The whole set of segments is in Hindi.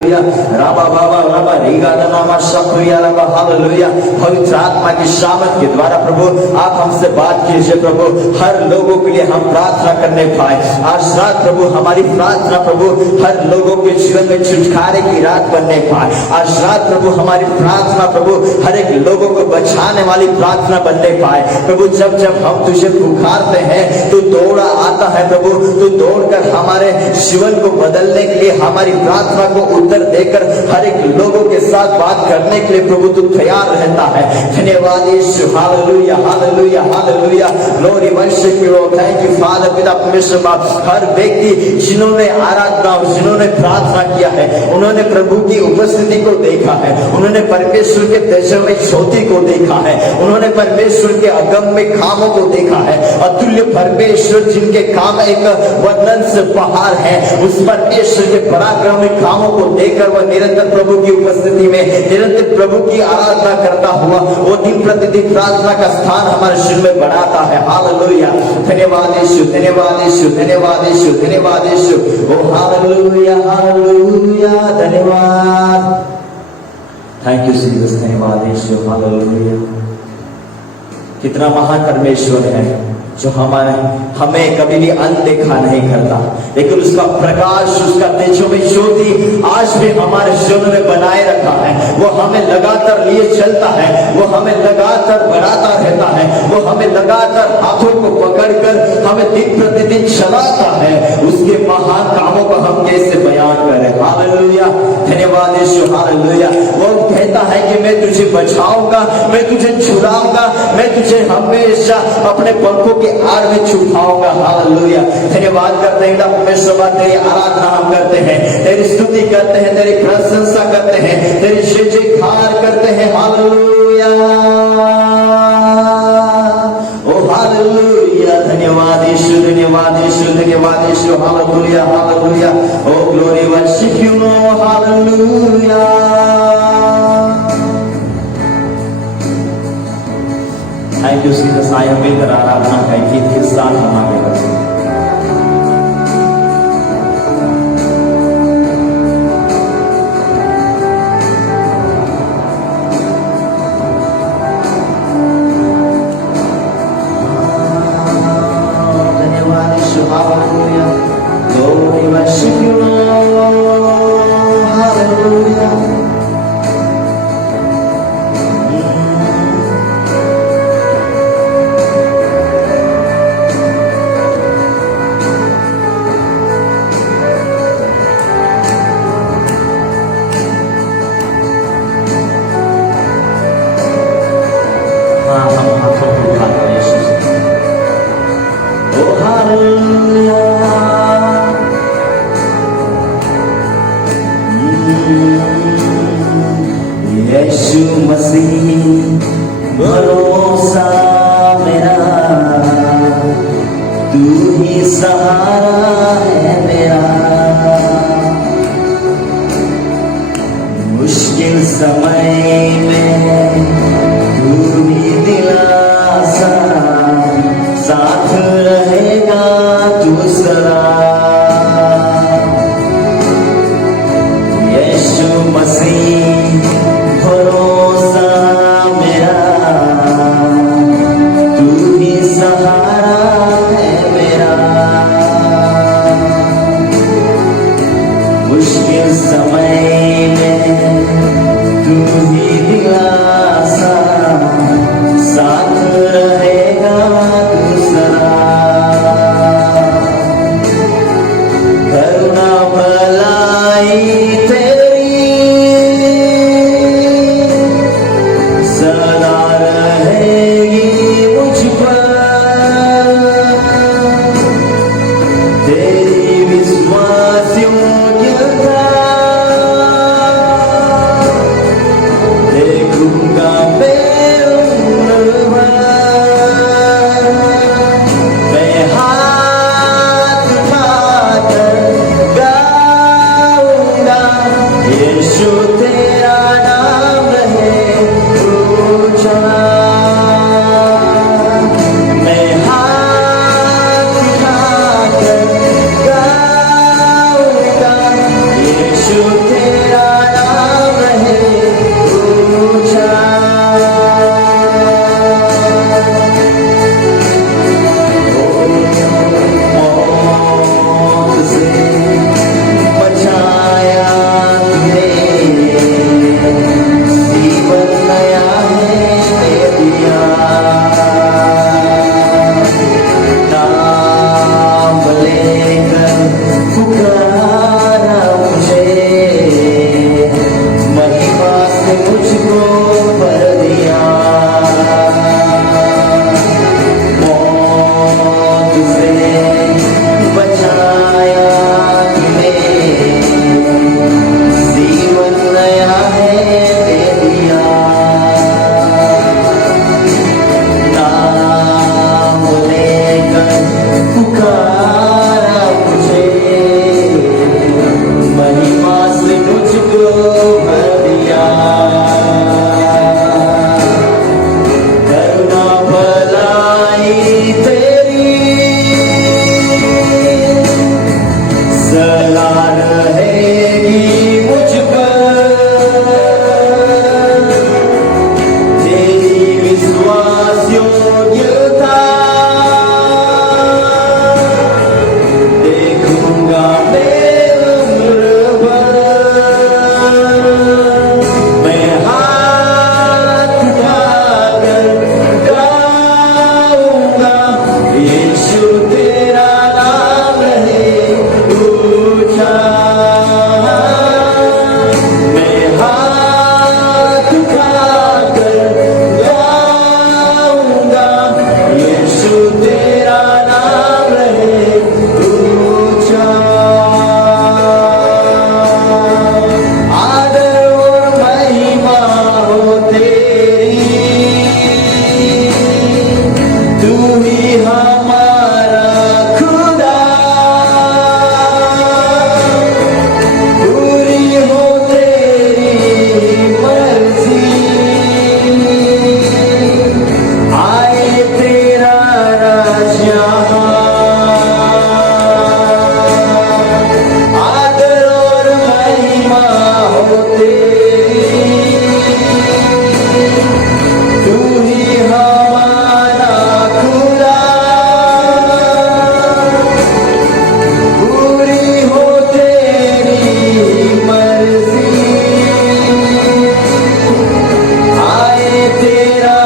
राबा बाबा राबा रीगा नामा शक्रिया राबा हालेलुया। पवित्र आत्मा की शामत के द्वारा प्रभु आप हमसे बात कीजिए प्रभु, हर लोगों के लिए हम प्रार्थना करने पाए। आज रात प्रभु हमारी प्रार्थना प्रभु हर लोगों के जीवन में छुटकारे की रात बनने पाए। आज रात प्रभु हमारी प्रार्थना प्रभु हर एक लोगों को बचाने वाली प्रार्थना बनने पाए। प्रभु जब जब हम तुझे पुकारते हैं तो दौड़ा आता है प्रभु, तो दौड़कर हमारे जीवन को बदलने के लिए हमारी प्रार्थना को उत्तर देकर हर एक लोगों के साथ बात करने के लिए प्रभु तू तैयार रहता है। धन्यवाद Yeshu, hallelujah hallelujah hallelujah. Glory worship you lord, thank you father, पिता परमेश्वर बाप। हर व्यक्ति जिन्होंने आराधना जिन्होंने प्रार्थना किया है उन्होंने प्रभु की उपस्थिति को देखा है, उन्होंने परमेश्वर के तेजस्वी ज्योति को देखा है, उन्होंने परमेश्वर के अगम्य कामों को देखा है। अतुल्य परमेश्वर जिनके काम एक वर्णन से बाहर है, उस परमेश्वर के पराक्रमी कामों को देखकर वह निरंतर प्रभु की उपस्थिति में निरंतर प्रभु की आराधना करता हुआ वो दिन प्रतिदिन प्रार्थना का स्थान हमारे शिर में बढ़ाता है। हालेलुया, धन्यवाद यीशु, धन्यवाद यीशु, धन्यवाद यीशु, धन्यवाद यीशु। ओ हालेलुया हालेलुया, धन्यवाद, थैंक यू जीसस, धन्यवाद यीशु, हालेलुया। कितना महान परमेश्वर है जो हमें कभी भी अनदेखा नहीं करता, लेकिन उसका प्रकाश, उसका तेजस्वी ज्योति आज भी हमारे जीवन में बनाए रखा है। वो हमें लगातार लिए चलता है, वो हमें लगातार बढ़ाता रहता है, वो हमें लगातार हाथों को पकड़कर हमें दिन प्रतिदिन चलाता है। उसके महान कामों को हम कैसे बयान करें। हालेलुया, धन्यवाद यीशु, हालेलुया। वो कहता है कि मैं तुझे बचाऊंगा, मैं तुझे छुड़ाऊंगा, मैं तुझे हमेशा अपने पंखों के आड़ में छुपाऊंगा। हालेलुया, धन्यवाद करते हैं परमेश्वर, तेरी आराधना हम करते हैं, तेरी स्तुति करते हैं, तेरी प्रशंसा करते हैं, तेरी जयकार करते हैं। हालेलुया, ओ हालेलुया, धन्यवाद यीशु, धन्यवाद यीशु, धन्यवाद Yeshu. Hallelujah hallelujah, oh glory worship you lord, hallelujah. Thank you Jesus. आइए मिलकर आराधना का गीत के साथ हम आगे बढ़ें। धन्यवाद Yeshu, hallelujah, glory worship you lord, hallelujah. Yeshu मसीह भरोसा मेरा, तू ही सहारा है मेरा। मुश्किल समय में तू ही दिलासा, साथ रहेगा तू सदा। यीशु मसीह भरोसा मेरा, तू ही सहारा है मेरा। मुश्किल समय में तू ही दिलासा, साथ रहेगा तू सदा। करुणा भलाई तेरा तू ही हमारा खुदा, पूरी हो तेरी मर्जी, आए तेरा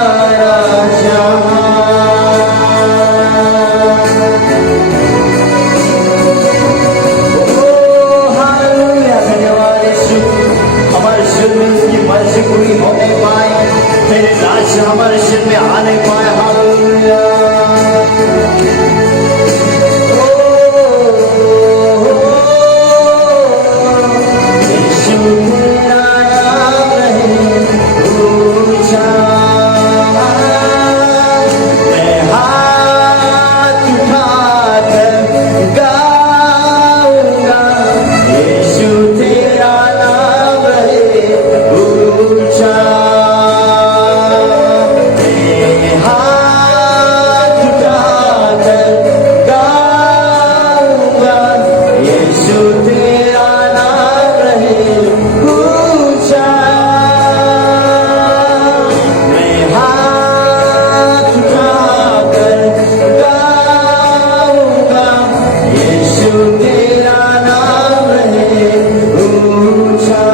मर्जी पूरी होने पाए, तेरे राज्य हमारे सिर में आने पाए। हालेलुया। यीशु तेरा नाम रहे ऊंचा, मैं हाथ उठाकर गाऊंगा, यीशु तेरा नाम रहे ऊंचा, मैं हाथ उठाकर गाऊंगा, यीशु तेरा नाम रहे ऊंचा, मैं हाथ उठाकर गाऊंगा, यीशु तेरा नाम रहे ऊंचा।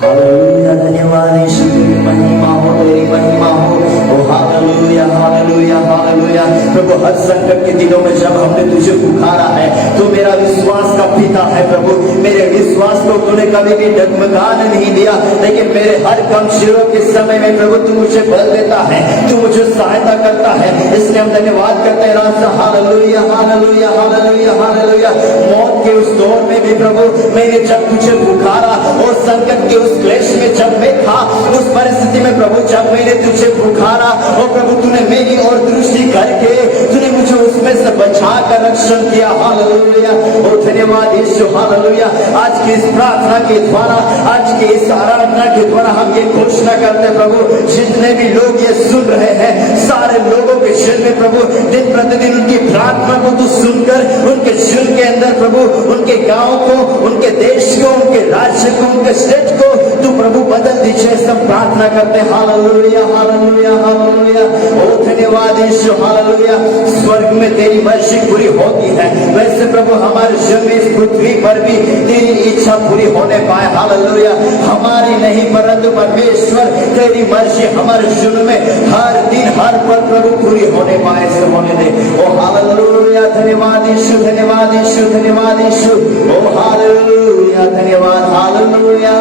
हालेलुया। धन्यवाद यीशु, तेरी महिमा हो, तेरी महिमा हो। ओ हालेलुया, हालेलुया, हालेलुया। प्रभु हर संकट के दिनों में जब हमने तुझे पुकारा है तो मेरा विश्वास का पिता है प्रभु, मेरे विश्वास को तूने कभी भी डगमगाने नहीं दिया, लेकिन मेरे हर कमजोरियों के समय में प्रभु तू मुझे बल देता है, तू मुझे सहायता करता है, इसलिए हम धन्यवाद करते हैं राजा। Hallelujah, hallelujah, hallelujah, hallelujah. मौत के उस दौर में भी प्रभु मैंने जब तुझे पुकारा और संकट के उस क्लेश में जब मैं था, उस परिस्थिति में प्रभु जब मैंने तुझे पुकारा और प्रभु तूने मेरी और दृष्टि करके तूने मुझे उसमें से बचा कर रक्षण किया। हालेलुया। और धन्यवाद यीशु। हालेलुया। आज की इस प्रार्थना के द्वारा, आज के इस आराधना के द्वारा हम ये घोषणा करते प्रभु, जितने भी लोग ये सुन रहे हैं, सारे लोगों के जीवन में प्रभु दिन प्रतिदिन उनकी प्रार्थना को तू सुनकर उनके जीवन के अंदर प्रभु उनके गांव को, उनके देश को, उनके राज्य को, उनके स्टेट को तू प्रभु बदल दीजिए, सब प्रार्थना करते हैं। Hallelujah, hallelujah, hallelujah. ओ धन्यवाद यीशु। हालेलुया। स्वर्ग में तेरी मर्जी पूरी होती है, वैसे प्रभु हमारे जीवन में इस पृथ्वी पर भी तेरी इच्छा पूरी होने पाए। हालेलुया। हमारी नहीं परंतु परमेश्वर तेरी मर्जी हमारे जीवन में हर दिन हर पल प्रभु पूरी होने पाए, से होने दे। ओ हालेलुया। धन्यवाद यीशु, धन्यवाद यीशु, धन्यवाद यीशु। ओ हालेलुया, धन्यवाद। Hallelujah.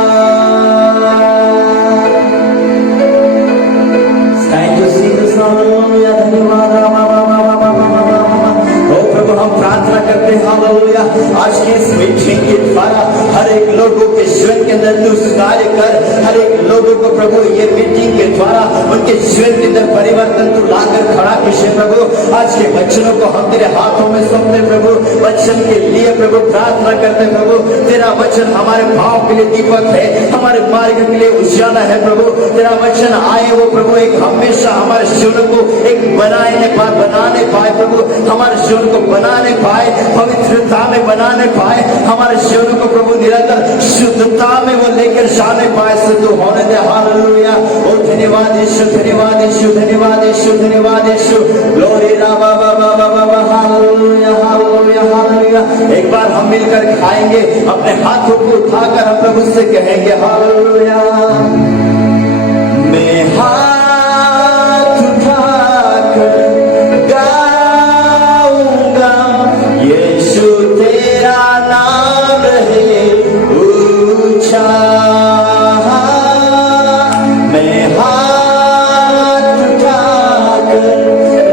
Thank you Jesus. Hallelujah. धन्यवाद। ओ प्रभु हम प्रार्थना करते हैं हालेलुया, आज की इस मीटिंग के द्वारा हर एक लोगों के जीवन के अंदर तू कार्य कर, हर एक लोगों को प्रभु ये मीटिंग के द्वारा उनके जीवन के अंदर परिवर्तन तू लाकर खड़ा कीजिए प्रभु। आज के वचनों को हम तेरे हाथों में सौंपते प्रभु, वचन के लिए प्रभु प्रार्थना करते प्रभु, तेरा वचन हमारे भाव के लिए दीपक है, हमारे मार्ग के लिए उजाला है प्रभु। तेरा वचन आए वो प्रभु एक हमेशा हमारे जीवन को एक बनाने पाए प्रभु, हमारे जीवन को बनाने पाए, पवित्रता में बनाने पाए, हमारे जीवन को प्रभु निरंतर शुद्धता में वो लेकर जाने पाए, से तो होने दे। हालेलुया। और धन्यवाद यीशु, धन्यवाद यीशु, धन्यवाद यीशु, धन्यवाद यीशु। ग्लोरी राबा बाबा बाबा। Hallelujah, hallelujah, hallelujah. एक बार हम मिलकर खाएंगे, अपने हाथों को उठाकर हम प्रभु से कहेंगे हालेलुया। मैं हाथ उठाकर गाऊंगा, यीशु तेरा नाम रहे ऊंचा, मैं हाथ उठाकर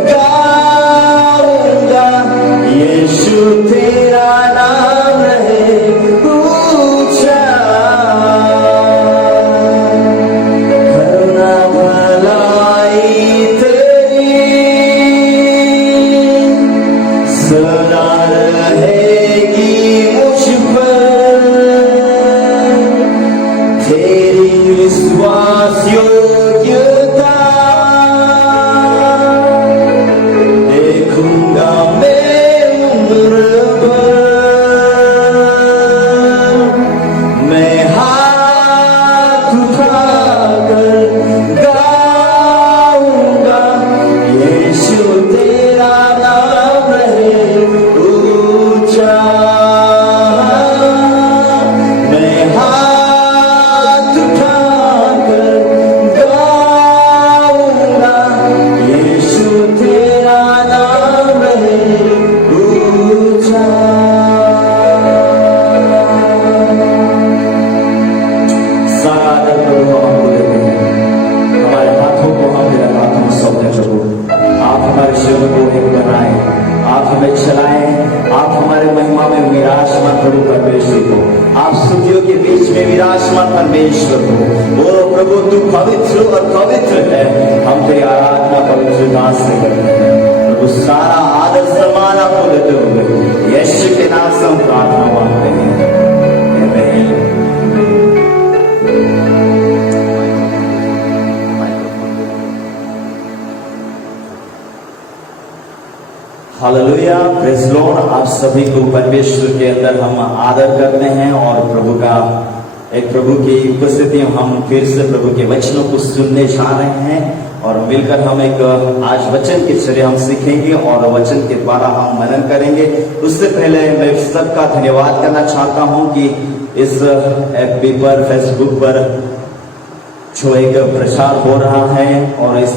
गाऊंगा, यीशु तेरा नाम रहे ऊंचा, करुणा भलाई तेरी सदा रहेगी मुझ पर, तेरी विश्वास योग्यता देखूंगा मैं उम्र भर। ऊंचा मैं हाथ उठाकर गाऊंगा, यीशु तेरा नाम है ऊंचा। सारा आदर प्रभु हम आपको देते हैं, हमारे हाथों को हम मेरा हाथों में सौंपते प्रभु। आप हमारे जीवन को एक बनाए, आप हमें चलाएं, आप हमारे महिमा में विराजमान प्रभु परमेश्वर को, आप स्तुतियों के बीच में विराजमान परमेश्वर को। ओ प्रभु तू पवित्र और पवित्र है, हम तेरी आराधना पवित्र दास से करते हैं प्रभु। सारा आदर सम्मान आपको देते हुए यीशु के नाम से हम प्रार्थना मांगते हैं, आमीन। Hallelujah, praise Lord. आप सभी को परमेश्वर के अंदर हम आदर करते हैं और प्रभु की उपस्थिति में हम फिर से प्रभु के वचनों को सुनने जा रहे हैं और मिलकर हम एक आज वचन के जरिए हम सीखेंगे और वचन के द्वारा हम मनन करेंगे। उससे पहले मैं सबका धन्यवाद करना चाहता हूं कि इस FB पर, फेसबुक पर जो एक प्रचार हो रहा है और इस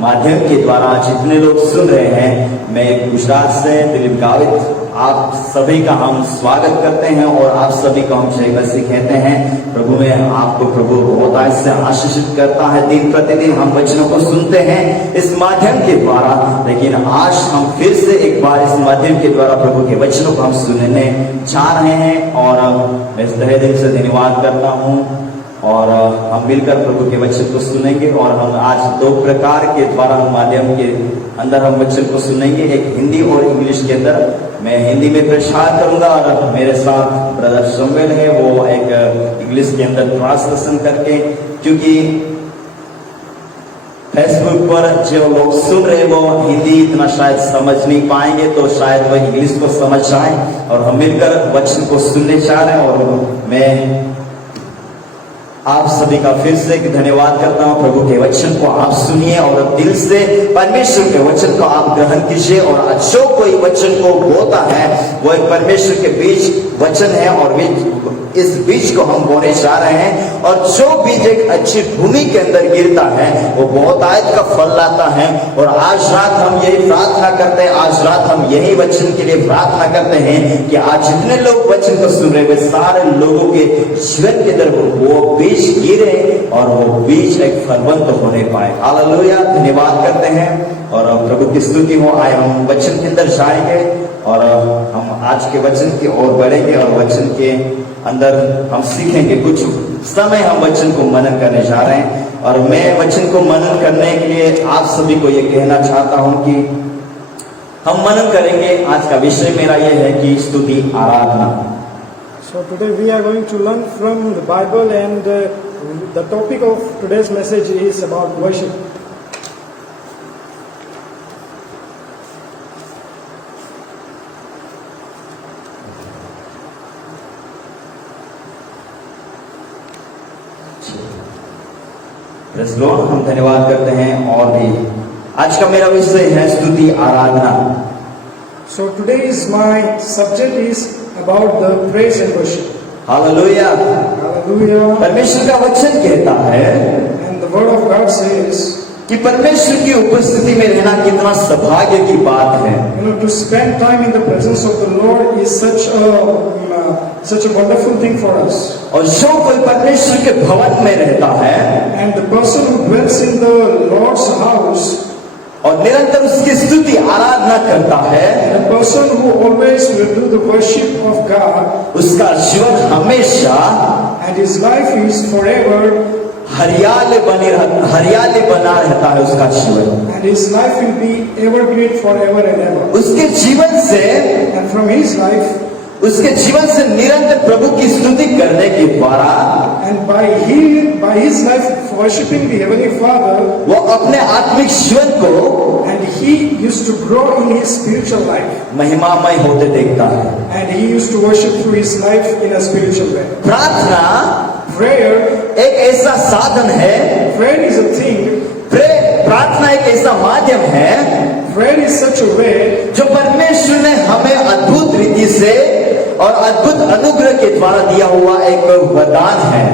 माध्यम के द्वारा जितने लोग सुन रहे हैं, मैं गुजरात से दिलीप गावित आप सभी का हम स्वागत करते हैं और आप सभी को हम जय मसीह कहते हैं। प्रभु में आपको प्रभु बहुत से आशीषित करता है। दिन प्रतिदिन हम वचनों को सुनते हैं इस माध्यम के द्वारा, लेकिन आज हम फिर से एक बार इस माध्यम के द्वारा प्रभु के वचनों को हम सुनने जा रहे हैं और मैं तहे दिल से धन्यवाद करता हूँ और हम मिलकर प्रभु के वचन को सुनेंगे। और हम आज दो प्रकार के द्वारा माध्यम के अंदर हम वचन को सुनेंगे, एक हिंदी और इंग्लिश के अंदर। मैं हिंदी में प्रचार करूंगा और मेरे साथ ब्रदर समुएल है, वो एक इंग्लिश के अंदर ट्रांसलेशन करके, क्योंकि फेसबुक पर जो लोग सुन रहे वो हिंदी इतना शायद समझ नहीं पाएंगे, तो शायद वो इंग्लिश को समझ जाए और हम मिलकर वचन को सुनने जा रहे हैं। और मैं आप सभी का फिर से धन्यवाद करता हूं। प्रभु के वचन को आप सुनिए और दिल से परमेश्वर के वचन को आप ग्रहण कीजिए। और जो कोई वचन को बोता है वो एक परमेश्वर के बीच वचन है और इस बीज को हम बोने जा रहे हैं। और जो बीज एक अच्छी भूमि के अंदर गिरता है वो बहुत आयत का फल लाता है। और आज रात हम यही प्रार्थना करते हैं, आज रात हम यही वचन के लिए प्रार्थना करते हैं कि आज जितने लोग वचन को सुन रहे वे सारे लोगों के जीवन के अंदर वो बीज गिरे और वो बीज एक फलवंत होने पाए। हालेलुया, धन्यवाद करते हैं और प्रभु की स्तुति हो। आए हम वचन के अंदर जाएंगे और हम आज के वचन की ओर बढ़ेंगे और वचन के अंदर हम सीखेंगे। कुछ समय हम वचन को मनन करने जा रहे हैं और मैं वचन को मनन करने के लिए आप सभी को ये कहना चाहता हूं कि हम मनन करेंगे। आज का विषय मेरा यह है कि स्तुति आराधना। So today we are going to learn from the Bible and the topic of today's message is about worship. Praise Lord, हम धन्यवाद करते हैं। और भी आज का मेरा विषय है स्तुति आराधना। So today's my subject is about the praise and worship. Hallelujah, Hallelujah. परमेश्वर का वचन कहता है And the word of God says, कि परमेश्वर की उपस्थिति में रहना कितना सौभाग्य की बात है। to spend time in the presence of the Lord is such a wonderful thing for us. और जो कोई परमेश्वर के भवन में रहता है And the person who dwells in the Lord's house, और निरंतर उसकी स्तुति आराधना करता है, the person who always will do the worship of God, उसका जीवन हमेशा and his life is forever, हरियाली बना रहता है उसका जीवन। and his life will be evergreen forever and ever. उसके जीवन से And from his life, उसके जीवन से निरंतर प्रभु की स्तुति करने के द्वारा and by his life worshiping the Heavenly Father, वो अपने आत्मिक जीवन को and he used to grow in his spiritual life, महिमामय होते देखता है। and he used to worship through his life in a spiritual way. प्रार्थना Prayer, एक ऐसा साधन है, prayer is a thing, प्रार्थना एक ऐसा माध्यम है prayer is such a way जो परमेश्वर परमेश्वर ने हमें अद्भुत रीति से और अद्भुत अनुग्रह के द्वारा दिया हुआ एक वरदान है।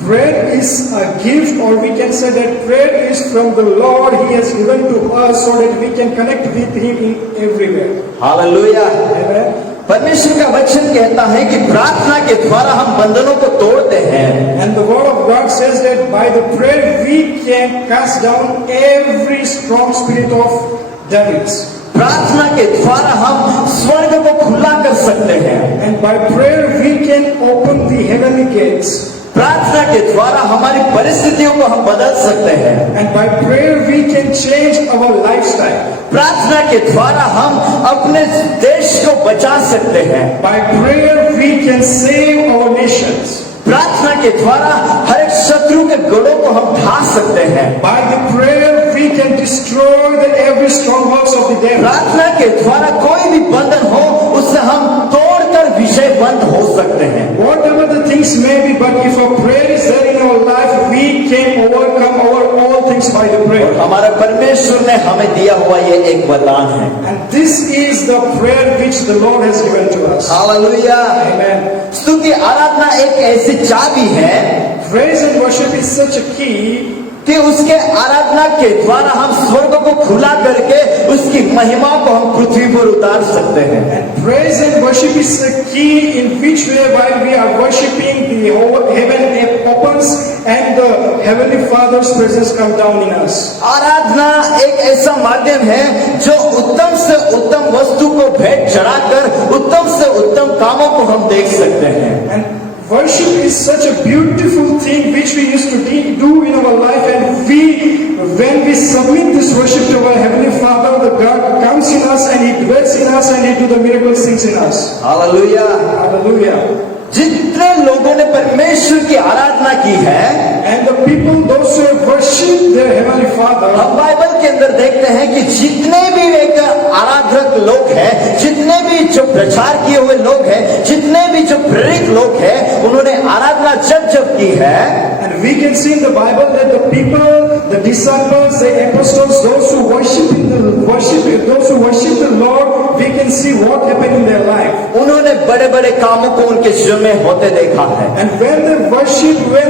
Prayer is a gift, or we can say that prayer is from the Lord. He has given to us so that we can connect with Him in everywhere. Hallelujah. Amen. परमेश्वर का वचन कहता है कि प्रार्थना के द्वारा हम बंधनों को तोड़ते हैं। And the word of God says that by the prayer we can cast down every strong spirit of devils. प्रार्थना के द्वारा हम स्वर्ग को खुला कर सकते हैं। And by prayer we can open the heavenly gates. प्रार्थना के द्वारा हमारी परिस्थितियों को हम बदल सकते हैं। And by prayer we can change our lifestyle. प्रार्थना के द्वारा हम अपने देश को बचा सकते हैं। By prayer we can save our nations. प्रार्थना के द्वारा हर एक शत्रु के गढ़ों को हम ढा सकते हैं। By the prayer we can destroy every strongholds of the devil. प्रार्थना के द्वारा कोई भी बंधन हो उससे हम तोड़कर विषय बंद हो सकते हैं। Whatever the things may be, but if a prayer is there in our life, we can overcome all things by the prayer. और हमारा परमेश्वर ने हमें दिया हुआ ये एक वरदान है। And this is the prayer which the Lord has given to us. Hallelujah. Amen. स्तुति आराधना एक ऐसी चाबी है Praise and worship is such a key कि उसके आराधना के द्वारा हम स्वर्ग को खुला करके उसकी महिमा को हम पृथ्वी पर उतार सकते हैं। and praise and worship is a key in which way while we are worshiping the whole heaven opens and the heavenly Father's presence come down in us. आराधना एक ऐसा माध्यम है जो उत्तम से उत्तम वस्तु को भेंट चढ़ाकर उत्तम से उत्तम कामों को हम देख सकते हैं। And worship is such a beautiful thing which we used to do in our life, and when we submit this worship to our heavenly Father, the God comes in us and He dwells in us and He do the miracle things in us. Hallelujah. Hallelujah. जितने लोगों ने परमेश्वर की आराधना की है, And the people, those who have worshipped their heavenly Father, हम बाइबल के अंदर देखते हैं कि जितने भी एक आराधक लोग हैं, जितने भी जो प्रचार किए हुए लोग हैं, जितने भी जो प्रेरित लोग हैं, उन्होंने आराधना जब की है। and we can see in the Bible that the people, the disciples, the apostles, those who worship the Lord, we can see what happened in their life. उन्होंने बड़े बड़े कामों को उनके जीवन में होते देखा है। And when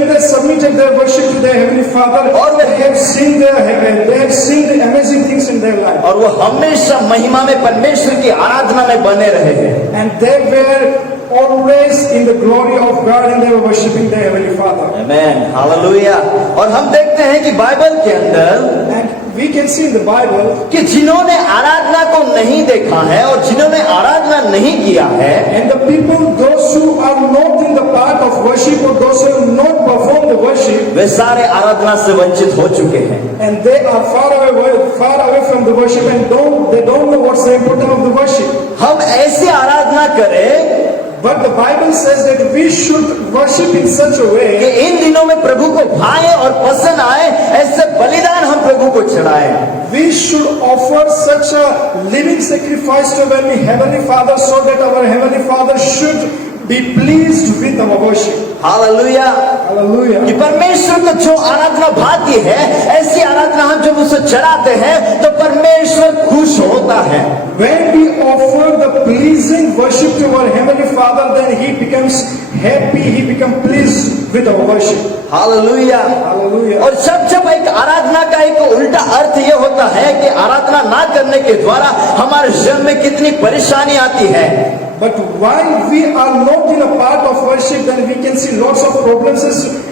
they submitted their worship to their heavenly Father, और they have seen the amazing things in their life. और वो हमेशा महिमा में परमेश्वर की आराधना में बने रहे हैं। And they were always in the glory of God and they were worshiping their heavenly Father. Amen, hallelujah. और हम देखते हैं कि बाइबल के अंदर And we can see in the Bible कि जिन्होंने आराधना को नहीं देखा है और जिन्होंने आराधना नहीं किया है, and the people, those who are not in the part of worship or those who have not performed the worship, वे सारे आराधना से वंचित हो चुके हैं। and they are far away from the worship and they don't know what's the importance of the worship. हम ऐसी आराधना करें But the Bible says that we should worship in such a कि way इन दिनों में प्रभु को भाए और पसंद आए, ऐसे बलिदान हम प्रभु को चढ़ाएं। we should offer such a living sacrifice to our heavenly Father so that our heavenly Father should be pleased with our worship. Hallelujah. Hallelujah. कि परमेश्वर को जो आराधना भाती है, ऐसी आराधना हम जब उसे चढ़ाते हैं तो परमेश्वर खुश होता है। When we offer the pleasing worship to our heavenly Father, then He becomes happy, He becomes pleased with our worship. Hallelujah. Hallelujah. और जब एक आराधना का एक उल्टा अर्थ ये होता है कि आराधना ना करने के द्वारा हमारे जीवन में कितनी परेशानी आती है। But while we are not in a part of worship, then we can see lots of problems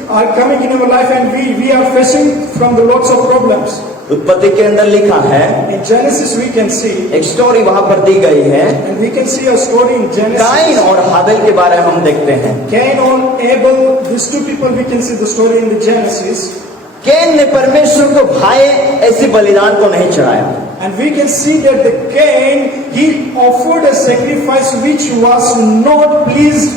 are coming in our life, and we are facing from the lots of problems. उत्पत्ति के अंदर लिखा है, In Genesis we can see, एक स्टोरी वहां पर दी गई है, and we can see a story in Cain Genesis. और हाबिल के बारे में हम देखते हैं। Cain and Abel, these two people, we can see the story in the Genesis. Can ने परमेश्वर को भाए ऐसी बलिदान को नहीं चढ़ाया। And we can see that the Cain, he offered a sacrifice which was not pleased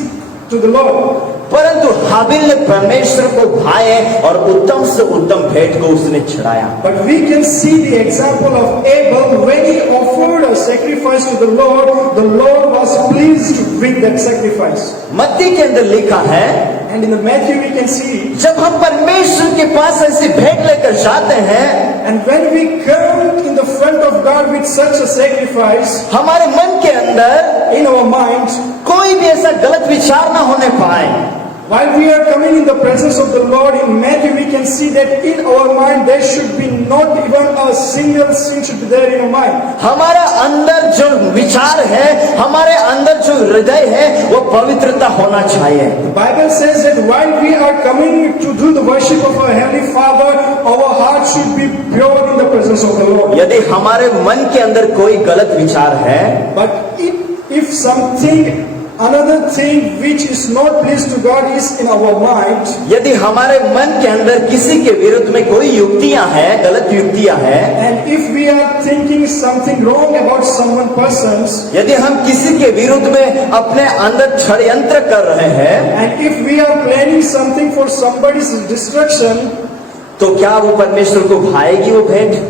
to the Lord. परंतु हाबिल ने परमेश्वर को भाए और उत्तम से उत्तम भेंट को उसने चढ़ाया। But we can see the example of Abel when he offered a sacrifice to the Lord was pleased with that sacrifice. मत्ती के अंदर लिखा है, And in the Matthew we can see, जब हम परमेश्वर के पास ऐसी भेंट लेकर जाते हैं, and when we come in the front of God with such a sacrifice, हमारे मन के अंदर in our minds, कोई भी ऐसा गलत विचार ना होने पाए। while we are coming in the presence of the Lord, in Matthew we can see that in our mind there should be not even a single sin should be there in our mind. हमारा अंदर जो विचार है, हमारे अंदर जो हृदय है, वो पवित्रता होना चाहिए। The Bible says that while we are coming to do the worship of our Heavenly Father, our heart should be pure in the presence of the Lord. यदि हमारे मन के अंदर कोई गलत विचार है, But if something, another thing which is not pleased to God is in our mind, यदि हमारे मन के अंदर किसी के विरुद्ध में कोई युक्तियां हैं, गलत युक्तियां हैं, and if we are thinking something wrong about someone persons, यदि हम किसी के विरुद्ध में अपने अंदर षड्यंत्र कर रहे हैं, and if we are planning something for somebody's destruction, तो क्या वो परमेश्वर को भाएगी वो भेंट?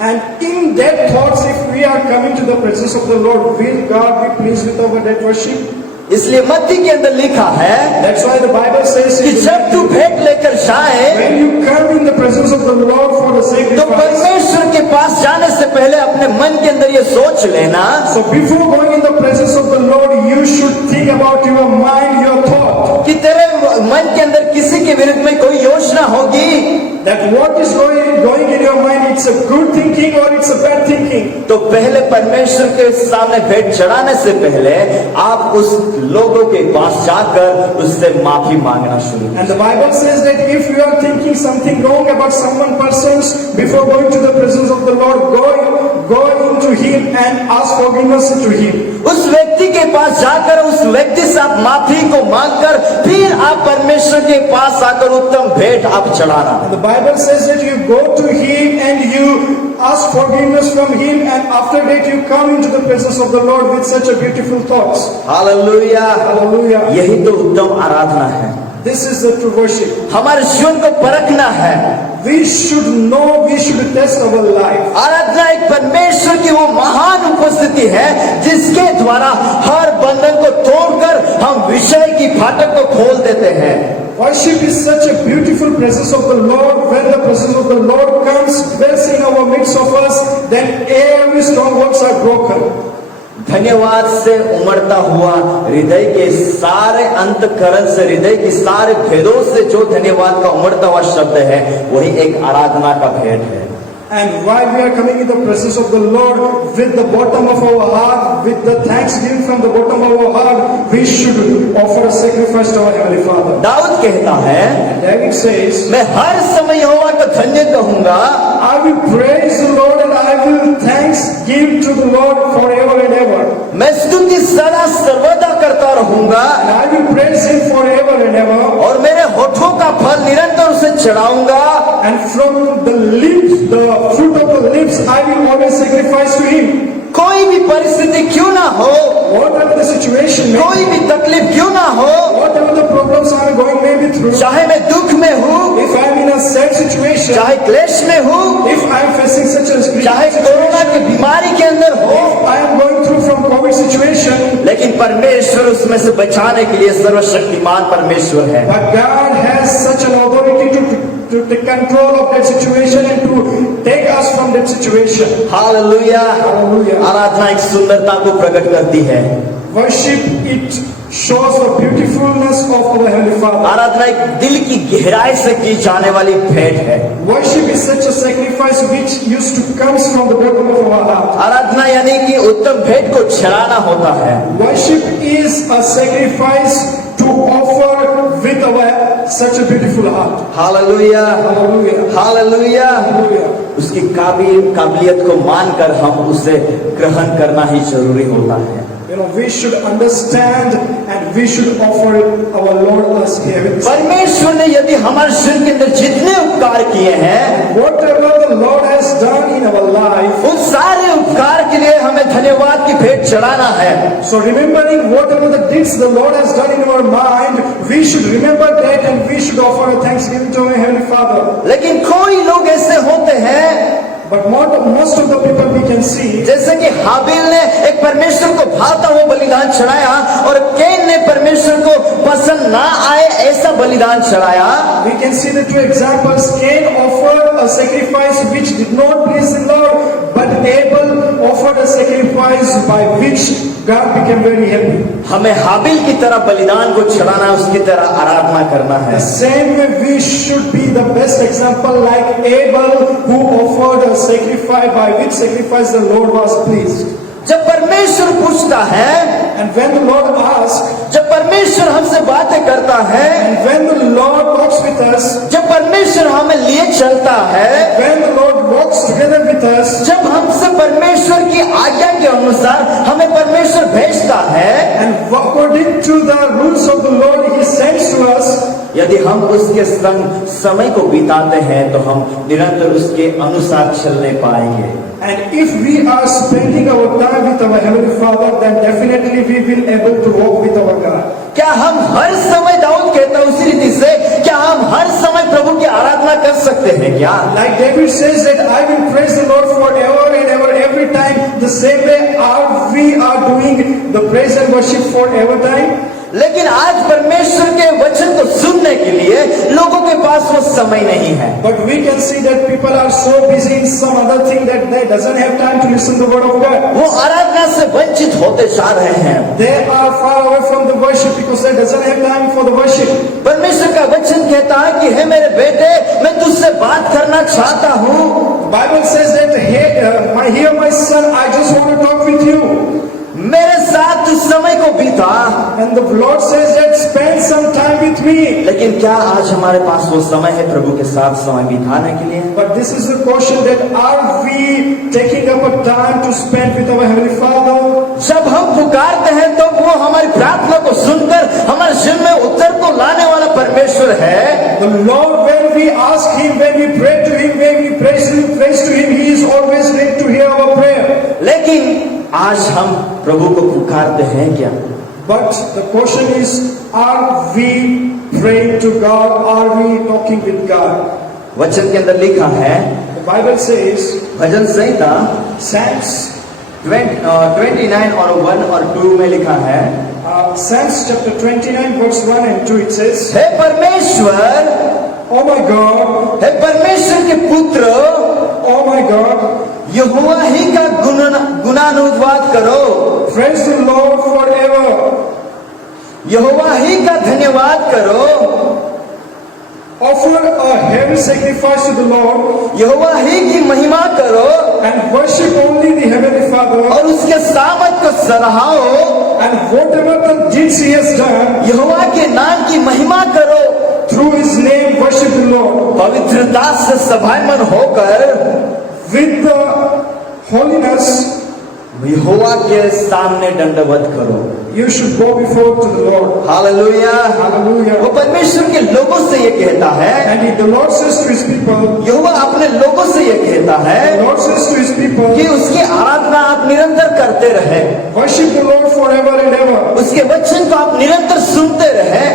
and in that thoughts, if we are coming to the presence of the Lord, will God be pleased with our that worship? इसलिए मत्ती के अंदर लिखा है That's why the Bible says कि जब तू भेंट लेकर जाए, when you come in the presence of the Lord for the तो sacrifice, परमेश्वर के पास जाने से पहले अपने मन के अंदर ये सोच लेना so before going in the presence of the Lord, you should think about your mind, your thought, कि तेरे मन के अंदर किसी के विरुद्ध में कोई योजना होगी, that what is going in your mind, it's a good thinking or it's a bad thinking. तो पहले परमेश्वर के सामने भेंट चढ़ाने से पहले आप उस लोगों के पास जाकर उससे माफी मांगना शुरू करें। And the Bible says that if you are thinking something wrong about someone persons, before going to the presence of the Lord, go into Him and ask forgiveness to Him. उस व्यक्ति के पास जाकर उस व्यक्ति से आप माफी को मांगकर फिर आप परमेश्वर के पास आकर उत्तम भेंट आप चढ़ाना। And the Bible says that you go to Him and you ask forgiveness from Him, and after that you come into the presence of the Lord with such a beautiful thoughts. Hallelujah, Hallelujah. यही तो उत्तम आराधना है। This is the true worship. हमारे जीवन को परखना है। We should know, we should test our life. आराधना एक परमेश्वर की वो महान उपस्थिति है जिसके द्वारा हर बंधन को तोड़कर हम विषय की फाटक को खोल देते हैं। Worship is such a beautiful presence of the Lord. When the presence of the Lord comes, dwells in our midst of us, then every strongholds are broken. धन्यवाद से उमड़ता हुआ हृदय के सारे अंतःकरण से, हृदय के सारे भेदों से जो धन्यवाद का उमड़ता हुआ शब्द है वही एक आराधना का भेंट है। And while we are coming in the presence of the Lord with the bottom of our heart, with the thanksgiving from the bottom of our heart, we should offer a sacrifice to our Heavenly Father. Dawood कहता है, And David says, मैं हर समय यहोवा को धन्य कहूंगा, I will praise the Lord and I will thanks give to the Lord forever and ever. मैं स्तुति सदा सर्वदा करता रहूंगा And I will praise Him forever and ever. और मेरे होठों का फल निरंतर उसे चढ़ाऊंगा। And from the lips, the fruit of the lips, I will always sacrifice to Him. कोई भी परिस्थिति क्यों ना हो, Whatever the situation may कोई भी तकलीफ क्यों ना हो, whatever the problems I am going maybe through, चाहे मैं दुख में हूँ, if I am in a sad situation, चाहे क्लेश में हूँ, if I am facing such a चाहे कोरोना की बीमारी के अंदर हो, if I am going through from COVID situation, लेकिन परमेश्वर उसमें से बचाने के लिए सर्वशक्तिमान परमेश्वर है। but God has such an authority to take control of that situation and to take us from that situation. Hallelujah. Hallelujah. आराधना एक सुंदरता को प्रकट करती है। Worship, it shows the beautifulness of our Heavenly Father. आराधना एक दिल की गहराई से की जाने वाली भेंट है। Worship is such a sacrifice which used to comes from the bottom of our heart. आराधना यानी कि उत्तम भेंट को चढ़ाना होता है। Worship is a sacrifice to offer with our such a beautiful heart. Hallelujah, Hallelujah. Hallelujah. Hallelujah. उसकी काबिलियत को मानकर हम उसे ग्रहण करना ही जरूरी होता है। You know, we should understand and we should offer our Lord as heaven. परमेश्वर ने यदि हमारे जीवन के अंदर जितने उपकार किए हैं, Whatever the Lord has done in our life, उन सारे उपकार के लिए हमें हमें धन्यवाद की भेंट चढ़ाना है। So remembering whatever the deeds the Lord has done in our mind, we should remember that and we should offer a thanksgiving to our Heavenly Father. लेकिन कोई लोग ऐसे होते हैं But most of the people we can see, जैसे कि हाबिल ने एक परमेश्वर को भाता हुआ बलिदान चढ़ाया और कैन ने परमेश्वर को पसंद ना आए ऐसा बलिदान चढ़ाया। we can see the two examples. Cain offered a sacrifice which did not please the Lord, but Abel offered a sacrifice by which God became very happy. हमें हाबिल की तरह बलिदान को चढ़ाना, उसकी तरह आराधना करना है। The same way we should be the best example like Abel, who offered a sacrifice by which sacrifice the Lord was pleased. जब परमेश्वर पूछता है, And when the Lord asks, जब परमेश्वर हमसे बातें करता है, and when the Lord talks with us, जब परमेश्वर हमें लिए चलता है, when the Lord walks together with us, जब हमसे परमेश्वर की आज्ञा के अनुसार हमें परमेश्वर भेजता है, and according to the rules of the Lord He sends to us, यदि हम उसके संग समय को बिताते हैं तो हम निरंतर उसके अनुसार चलने पाएंगे। and if we are spending our time with our Heavenly Father, then definitely we will able to walk with our God. क्या हम हर समय, दाऊद कहता है उसी रीति से, क्या हम हर समय प्रभु की आराधना कर सकते हैं क्या? Like David says that I will praise the Lord forever and ever, every time. The same way we are doing the praise and worship forever time. लेकिन आज परमेश्वर के वचन को सुनने के लिए लोगों के पास वो समय नहीं है। But we can see that people are so busy in some other thing that they doesn't have time to listen to the word of God. वो आराधना से वंचित होते जा रहे हैं। They are far away from the worship because they doesn't have time for the worship. परमेश्वर का वचन कहता है कि हे मेरे बेटे, मैं तुझसे बात करना चाहता हूँ। Bible says that here my son, I just want to talk with you. मेरे साथ तू समय को बीता। And the Lord says that spend some time with me. लेकिन क्या आज हमारे पास वो समय है प्रभु के साथ समय बिताने के लिए? But this is the question, that are we taking up a time to spend with our Heavenly Father? जब हम पुकारते हैं तो वो हमारी प्रार्थना को सुनकर हमारे जीवन में उत्तर को लाने वाला परमेश्वर है। The Lord, when we ask Him, when we pray to Him, when we praise to Him, He is always ready to hear our prayer. लेकिन आज हम प्रभु को पुकारते हैं क्या? But the question is, are we praying to God? Are we talking with God? वचन के अंदर लिखा है, The Bible says, bhajan Samhita Psalms 29 और 1 और 2 में लिखा है, Psalms chapter 29 verse 1 and 2, it says, हे परमेश्वर, Oh my God, हे परमेश्वर के पुत्र, oh my God, यहोवा ही का गुणानुवाद करो, praise the Lord forever. यहोवा ही का धन्यवाद करो, Offer a heavy sacrifice to the Lord यहोवा ही की महिमा करो and worship only the Heavenly Father, और उसके सामर्थ को सराहो, and whatever the deeds He has done, यहोवा के नाम की महिमा करो, through His name worship the Lord पवित्रता से सभामन होकर with the holiness. यहोवा के सामने दंडवत करो। You should go before to the Lord. Hallelujah. Hallelujah. वो परमेश्वर के लोगों से ये कहता है, And the Lord says to His people, यहोवा अपने लोगों से ये कहता है the Lord says to His people, कि उसकी आराधना आप निरंतर करते रहे, worship the Lord forever and ever. उसके वचन को आप निरंतर सुनते रहे,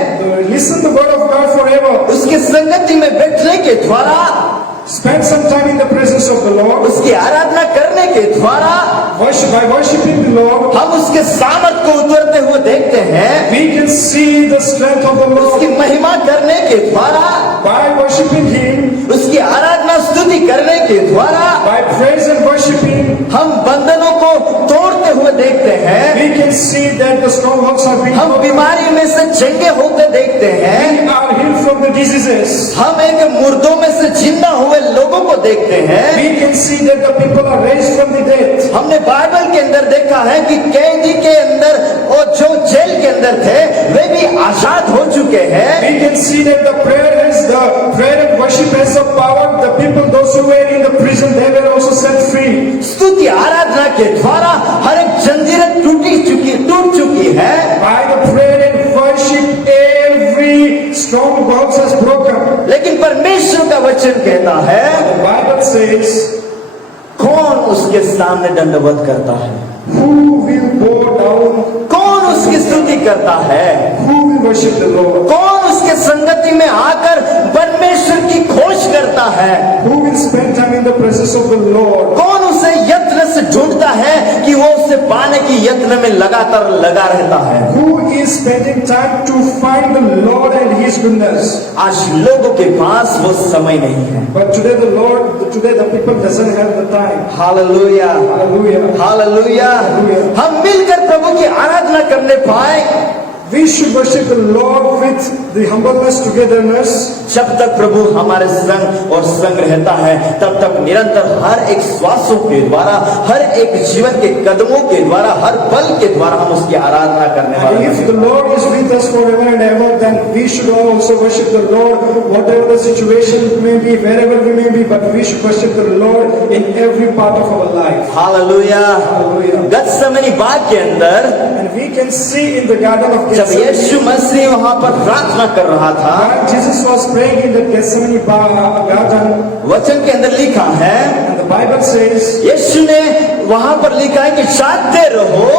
Listen the word of God forever. उसकी संगति में बैठने के द्वारा, Spend some time in the presence of the Lord. उसकी आराधना करने के द्वारा By worshiping the Lord, हम उसके सामर्थ को उतरते हुए देखते हैं। we can see the strength of the उसकी Lord. महिमा करने के द्वारा, By worshiping Him, उसकी आराधना स्तुति करने के द्वारा by praise and worshiping, हम बंधनों को तोड़ते हुए देखते हैं, we can see that the strongholds are being हम broken. बीमारी में से चंगे होते देखते हैं, We are healed from the diseases. हम एक मुर्दों में से जिंदा हुए लोगों को देखते हैं। We can see that the people are raised from the dead. हमने बाइबल के अंदर देखा है कि कैदी के अंदर और जो जेल के अंदर थे वे भी आजाद हो चुके हैं। We can see that the prayer and worship has the power. The people, those who were in the prison, they were also set free. स्तुति आराधना के द्वारा हर एक जंजीरें टूट चुकी है। By the prayer and worship, every stronghold has broken. लेकिन परमेश्वर का वचन कहता है, The Bible says, कौन उसके सामने दंडवत करता है? Who will bow down? कौन उसकी स्तुति करता है? Who will worship the Lord? कौन उसके संगति में आकर परमेश्वर की खोज करता है? Who will spend time in the presence of the Lord? कौन उसे यत्न से ढूंढता है कि वो उसे पाने की यत्न में लगातार लगा रहता है? Who is spending time to find the Lord and His goodness? आज लोगों के पास वो समय नहीं है। But today the people doesn't have the time. Hallelujah, Hallelujah. Hallelujah. हम मिलकर प्रभु की आराधना करने पाए, We should worship the Lord with the humbleness, togetherness. जब तक प्रभु हमारे संग और संग रहता है, तब तक निरंतर हर एक श्वासों के द्वारा, हर एक जीवन के कदमों के द्वारा, हर पल के द्वारा हम उसकी आराधना करने And वाले if हैं। the Lord is with us forever and ever, then we should also worship the Lord, whatever the situation may be, wherever we may be, but we should worship the Lord in every part of our life. Hallelujah. Hallelujah. गत्सेमनी बाग के अंदर And we can see in the Garden of जब Gethsemane, यीशु मसीह वहां पर प्रार्थना कर रहा था, while Jesus was praying in the Gethsemane garden, वचन के अंदर लिखा है, and the Bible says, यीशु ने वहां पर लिखा है कि जागते रहो,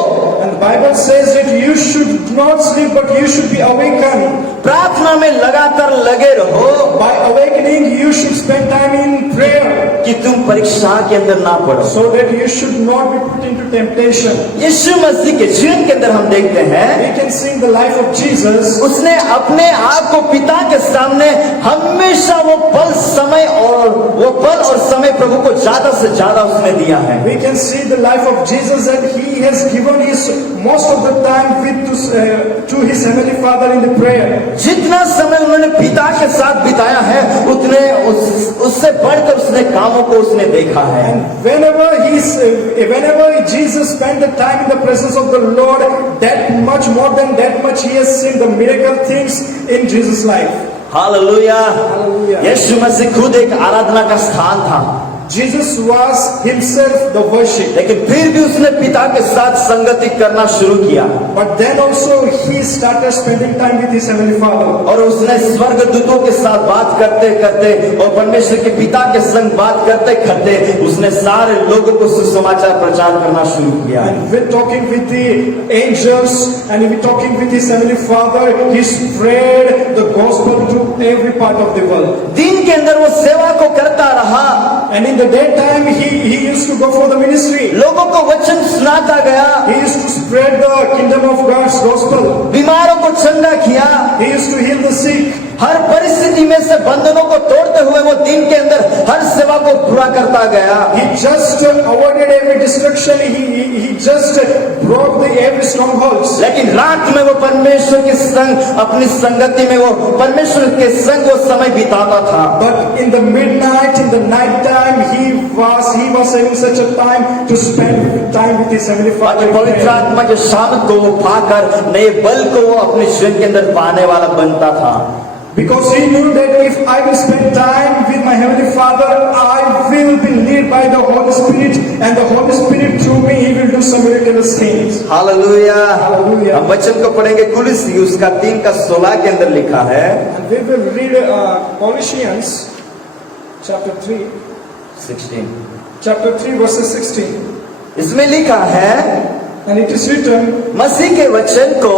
and the Bible says that you should not sleep, but you should be awakened. प्रार्थना में लगातार लगे रहो, By awakening, you should spend time in prayer, कि तुम परीक्षा के अंदर ना पड़ो। so that you should not be put into temptation. यीशु मसीह के जीवन के अंदर हम देखते हैं, We can see in the life of Jesus, उसने अपने आप को पिता के सामने हमेशा वो पल और समय प्रभु को ज्यादा से ज्यादा उसने दिया है। we can see the life of Jesus that he has given his most of the time to his heavenly Father in the prayer. जितना समय उन्होंने पिता के साथ बिताया है, उतने उससे बढ़कर उसने कामों को उसने देखा है। And whenever Jesus spent the time in the presence of the Lord, that much more than that much he has seen the miracle things in Jesus' life. Hallelujah. Hallelujah. यीशु मसीह खुद एक आराधना का स्थान था, Jesus was himself the worship. लेकिन फिर भी उसने पिता के साथ संगति करना शुरू किया, But then also he started spending time with his heavenly Father. और उसने स्वर्गदूतों के साथ बात करते करते और परमेश्वर के पिता के संग बात करते करते उसने सारे लोगों को सुसमाचार प्रचार करना शुरू किया। And with talking with the angels and with talking with his heavenly Father, he spread the gospel to every part of the world. दिन के अंदर वो सेवा को करता रहा, And in the daytime, he used to go for the ministry. लोगों को वचन सुनाता गया, He used to spread the kingdom of God's gospel. बीमारों को चंगा किया, He used to heal the sick. हर परिस्थिति में से बंधनों को तोड़ते हुए वो दिन के अंदर हर सेवा को पूरा करता गया। He just avoided every destruction. He just broke every strongholds. लेकिन रात में वो परमेश्वर के संग, अपनी संगति में वो परमेश्वर के संग वो समय बिताता था। But in the midnight, in the night time, he was having such a time to spend time with his heavenly Father. ताकि पवित्र आत्मा के शामत को वो पाकर नए बल को वो अपने जीवन के अंदर पाने वाला बनता था। Because he knew that if I will spend time with my heavenly Father, I will be led by the Holy Spirit, and the Holy Spirit through me, he will do some miraculous things. Hallelujah. Hallelujah. हम वचन को पढ़ेंगे, कुलुस्सी उसका 3:16 के अंदर लिखा है, And we will read Colossians chapter 3, 16। verses 16. इसमें लिखा है, And it is written, मसीह के वचन को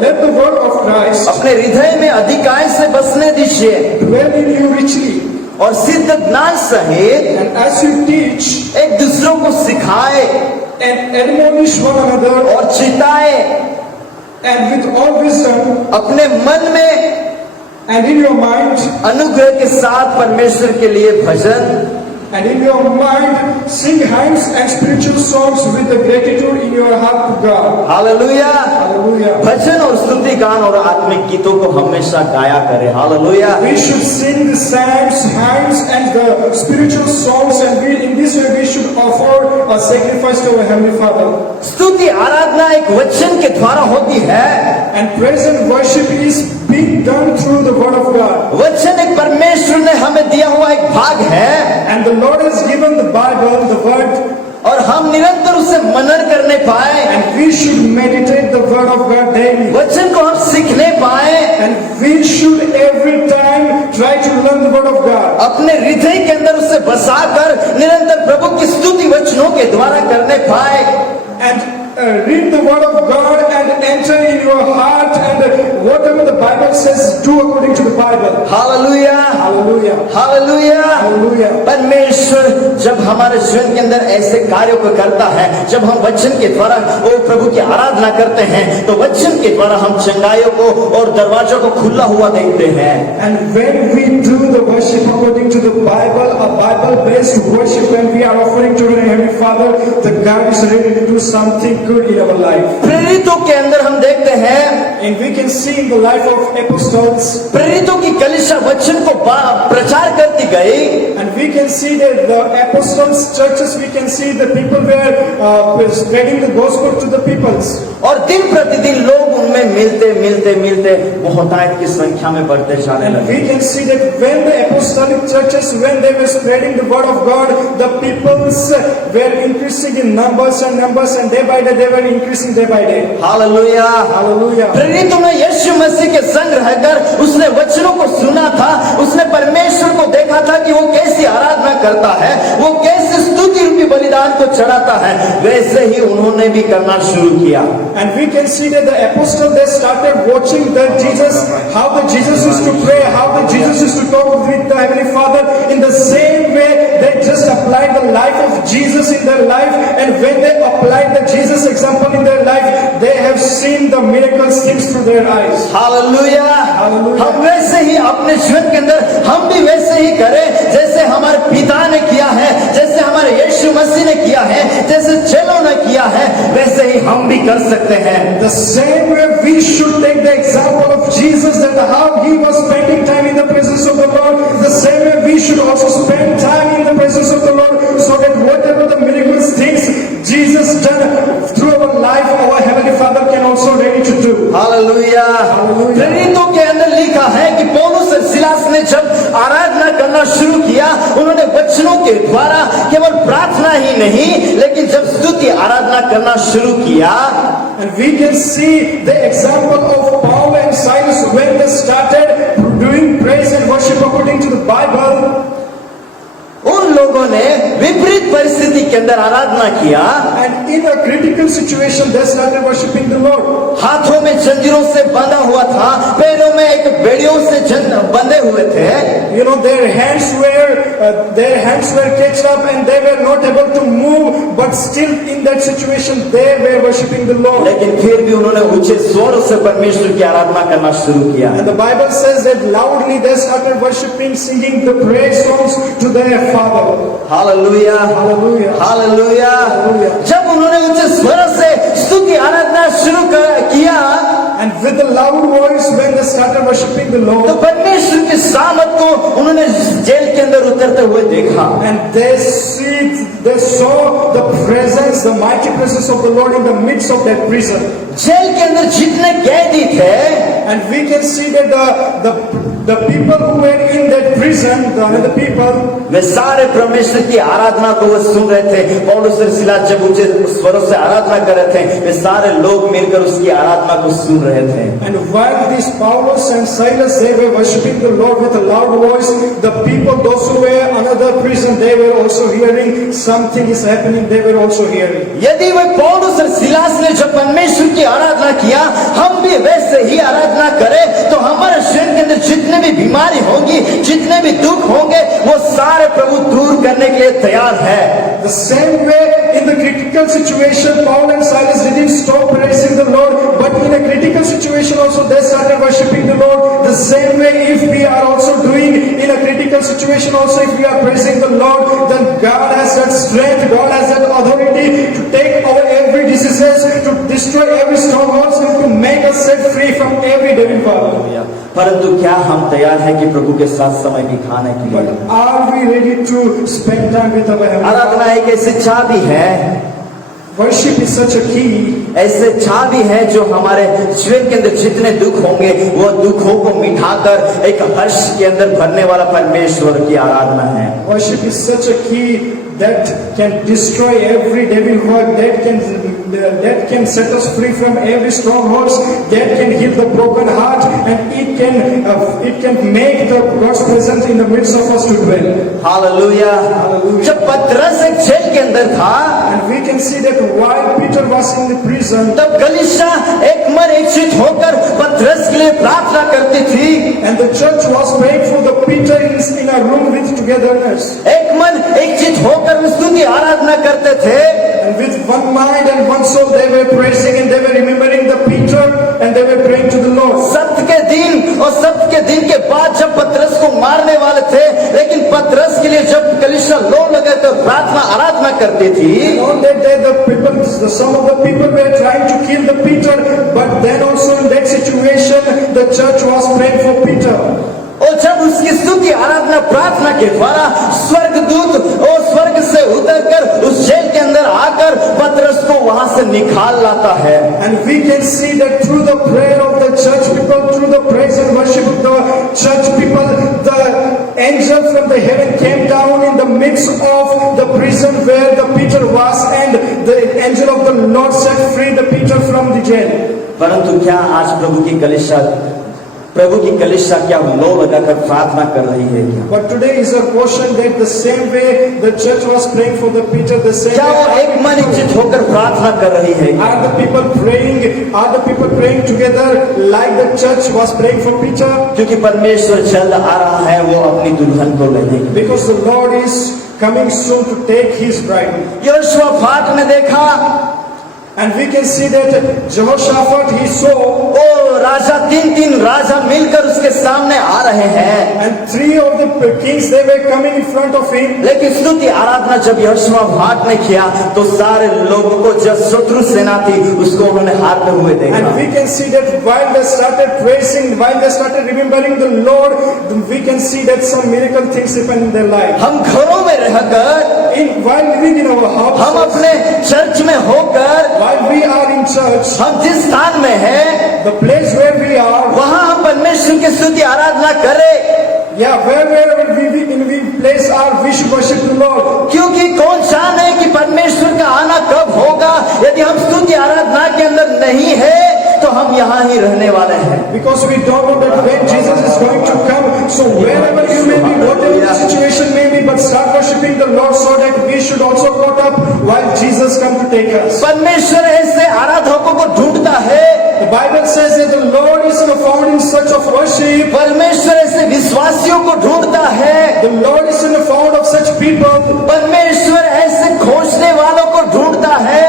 let the word of Christ अपने हृदय में अधिकाई से बसने दीजिए, dwell in you richly, और सिद्ध ज्ञान सहित and as you teach एक दूसरों को सिखाए and admonish one another, और चिताए, and with all wisdom अपने मन में and in your mind, अनुग्रह के साथ परमेश्वर के लिए भजन and in your mind sing hymns and spiritual songs with the gratitude in your heart to God. Hallelujah. Hallelujah. भजन और स्तुति गान और आत्मिक गीतों को हमेशा गाया करें। Hallelujah. We should sing the psalms, hymns, and the spiritual songs, and in this way we should offer a sacrifice to our Heavenly Father. स्तुति आराधना एक वचन के द्वारा होती है, And praise and worship is being done through the Word of God. वचन एक परमेश्वर ने हमें दिया हुआ एक भाग है, And the Lord has given the Bible, the Word, और हम निरंतर उसे मनन करने पाए, and we should meditate the Word of God daily. वचन को हम सीखने पाए, And we should every time try to learn the word of God. अपने हृदय के अंदर उसे बसाकर निरंतर प्रभु की स्तुति वचनों के द्वारा करने पाए। And read the word of God and enter in your heart, and whatever the Bible says, do according to the Bible. Hallelujah, Hallelujah. Hallelujah. Hallelujah. परमेश्वर जब हमारे जीवन के अंदर ऐसे कार्यों को करता है, जब हम वचन के द्वारा वो प्रभु की आराधना करते हैं, तो वचन के द्वारा हम चंगाइयों को और दरवाजों को खुला हुआ देखते हैं। And when we do the worship according to the Bible, a Bible-based worship, when we are offering to the Heavenly Father, the God is ready to do something good in our life. प्रेरितों के अंदर हम देखते हैं, And we can see in the life of apostles, प्रेरितों की कलीसिया वचन को प्रचार करती गई, and we can see that the apostles' churches, we can see the people were spreading the gospel to the peoples. और दिन प्रतिदिन लोग उनमें मिलते मिलते मिलते बहुतायत की संख्या में बढ़ते जाने And लगे। we can see that when the apostolic churches, when they were spreading the word of God, the peoples were increasing in numbers, and day by day they were increasing day by day. Hallelujah. Hallelujah. प्रेरितों ने यीशु मसीह के संग रहकर उसने वचनों को सुना था, उसने परमेश्वर को देखा था कि वो कैसी आराधना करता है, वो कैसे स्तुति रूपी बलिदान को चढ़ाता है, वैसे ही उन्होंने भी करना शुरू किया। And we can see that the apostles, they started watching that Jesus, how the Jesus used to pray, how the Jesus used to talk with the Heavenly Father. In the same way, they just applied the life of Jesus in their life, and when they applied the Jesus example in their life, they have seen the miracles things through their eyes. Hallelujah. Hallelujah. हम वैसे ही अपने जीवन के अंदर हम भी वैसे ही करें जैसे हमारे पिता ने किया है, जैसे हमारे यीशु मसीह ने किया है, जैसे चेलों ने किया है, वैसे ही हम भी कर सकते हैं। The same way we should take the example of Jesus, that how he was spending time in the presence of the Lord, the same way we should also spend time in the presence of the Lord, so that whatever the miracles things Jesus done through our life, our Heavenly Father can also ready to do. Hallelujah. Hallelujah. प्रेरितों के अंदर लिखा है कि पौलुस और सिलास ने जब आराधना करना शुरू किया, उन्होंने वचनों के द्वारा केवल प्रार्थना ही नहीं, लेकिन जब स्तुति आराधना करना शुरू किया, And we can see the example of Paul and Silas when they started doing praise and worship according to the Bible. उन लोगों ने विपरीत परिस्थिति के अंदर आराधना किया, And in a critical situation, they started worshiping the Lord. हाथों में जंजीरों से बंधा हुआ था, पैरों में एक बेड़ियों से बंधे हुए थे। You know, their hands were caged up, and they were not able to move. But still, in that situation, they were worshiping the Lord. लेकिन फिर भी उन्होंने ऊंचे स्वर से परमेश्वर की आराधना करना शुरू किया। And the Bible says that loudly they started worshiping, singing the praise songs to their Father. Hallelujah, Hallelujah. Hallelujah. जब उन्होंने ऊंचे स्वर से स्तुति आराधना शुरू किया, And with the loud voice, when they started worshiping the तो Lord, परमेश्वर की सामत को उन्होंने जेल के अंदर उतरते हुए देखा। and they saw the presence, the mighty presence of the Lord in the midst of that prison. Jail के अंदर जितने कैदी थे, And we can see that the people who were in that prison, the other people, वे सारे परमेश्वर की आराधना को वो सुन रहे थे। पौलुस और सिलास जब ऊंचे स्वरों से आराधना कर रहे थे, वे सारे लोग मिलकर उसकी आराधना को सुन रहे थे। and while these Paulus and Silas, they were worshiping the Lord with a loud voice, the people, those who were another prison, they were also hearing something is happening, they were also hearing. यदि वे पौलुस और सिलास ने जब परमेश्वर की आराधना किया, हम भी वैसे ही आराधना करें, तो हमारे शरीर के अंदर जितने भी बीमारी होंगी, जितने भी दुख होंगे, वो सारे प्रभु दूर करने के लिए तैयार है। The same way, in the critical situation, Paul and Silas didn't stop praising the Lord, but in a critical situation also they started worshiping the Lord. The same way, if we are also doing in a critical situation also, if we are praising the Lord, then God has that strength, God has that authority to take our every diseases, to destroy every strongholds, and to make us set free from every devil power. परंतु क्या हम तैयार हैं कि प्रभु के साथ समय बिताने के लिए? But are we ready to spend time with our Heavenly Aradhana Father? एक ऐसी चाबी है, Worship is such a key. ऐसे चाबी है जो हमारे जीवन के अंदर जितने दुख होंगे, वो दुखों को मिटाकर एक हर्ष के अंदर भरने वाला परमेश्वर की आराधना है। Worship is such a key that can destroy every devil work, that can set us free from every strongholds, that can heal the broken heart, it can make the God's presence in the midst of us to dwell. Hallelujah. जब पतरस एक जेल के अंदर था, And we can see that while Peter was in the prison, तब कलीसिया एक मन एकजुट होकर पतरस के लिए प्रार्थना करती थी। and the church was praying for the Peter in a room with togetherness. एक मन एकजुट होकर स्तुति आराधना करते थे। And with one mind and one soul they were praising and they were remembering the Peter and they were praying to the Lord. सप्त के दिन और सप्त के दिन के बाद जब पतरस को मारने वाले थे, लेकिन पतरस के लिए जब कलीसिया लो लगे तो प्रार्थना आराधना करती थी। On that day some of the people were trying to kill the Peter, but then also in that situation the church was praying for Peter. और जब उसकी स्तुति आराधना प्रार्थना के द्वारा स्वर्गदूत और स्वर्ग से उतरकर उस जेल के अंदर आकर पतरस को वहां से निकाल लाता है। And we can see that through the prayer of the church people, through the praise and worship of the church people, the angel from the heaven came down in the midst of the prison where the Peter was, and the angel of the Lord set free the Peter from the jail. परंतु क्या आज प्रभु की कलीसिया क्या लो लगाकर प्रार्थना कर रही है क्या? But today is a question that the same way the church was praying for the Peter, the same क्या वो way एक मन एकजुट होकर प्रार्थना कर रही है? are the people praying together like the church was praying for Peter? क्योंकि परमेश्वर जल्द आ रहा है वो अपनी दुल्हन को लेने। Because the Lord is coming soon to take his bride. यहोशापात ने देखा, And we can see that Jehoshaphat, he saw, ओ राजा तीन राजा मिलकर उसके सामने आ रहे हैं, and three of the kings, they were coming in front of him. लेकिन स्तुति आराधना जब यहोशापात ने किया तो सारे लोगों को जो शत्रु सेना थी उसको उन्होंने हारते हुए देखा। And we can see that while they started praising, while they started remembering the Lord, we can see that some miracle things happen in their life. हम घरों में रहकर, While living in our house, हम अपने चर्च में होकर, while we are in church, हम जिस स्थान में हैं, the place where we are, वहां हम परमेश्वर की स्तुति आराधना करें। wherever we place our, we should worship the Lord. क्योंकि कौन जाने कि परमेश्वर का आना कब होगा। यदि हम स्तुति आराधना के अंदर नहीं है तो हम यहाँ ही रहने वाले हैं। Because we don't know that when Jesus is going to come. So wherever you may be, whatever the situation may be, but start worshiping the Lord so that we should also caught up while Jesus come to take us. परमेश्वर ऐसे आराधकों को ढूंढता है। The Bible says that the Lord is found in search of worship. परमेश्वर ऐसे विश्वासियों को ढूंढता है। The Lord is found of such people. परमेश्वर ऐसे खोजने वालों को ढूंढता है।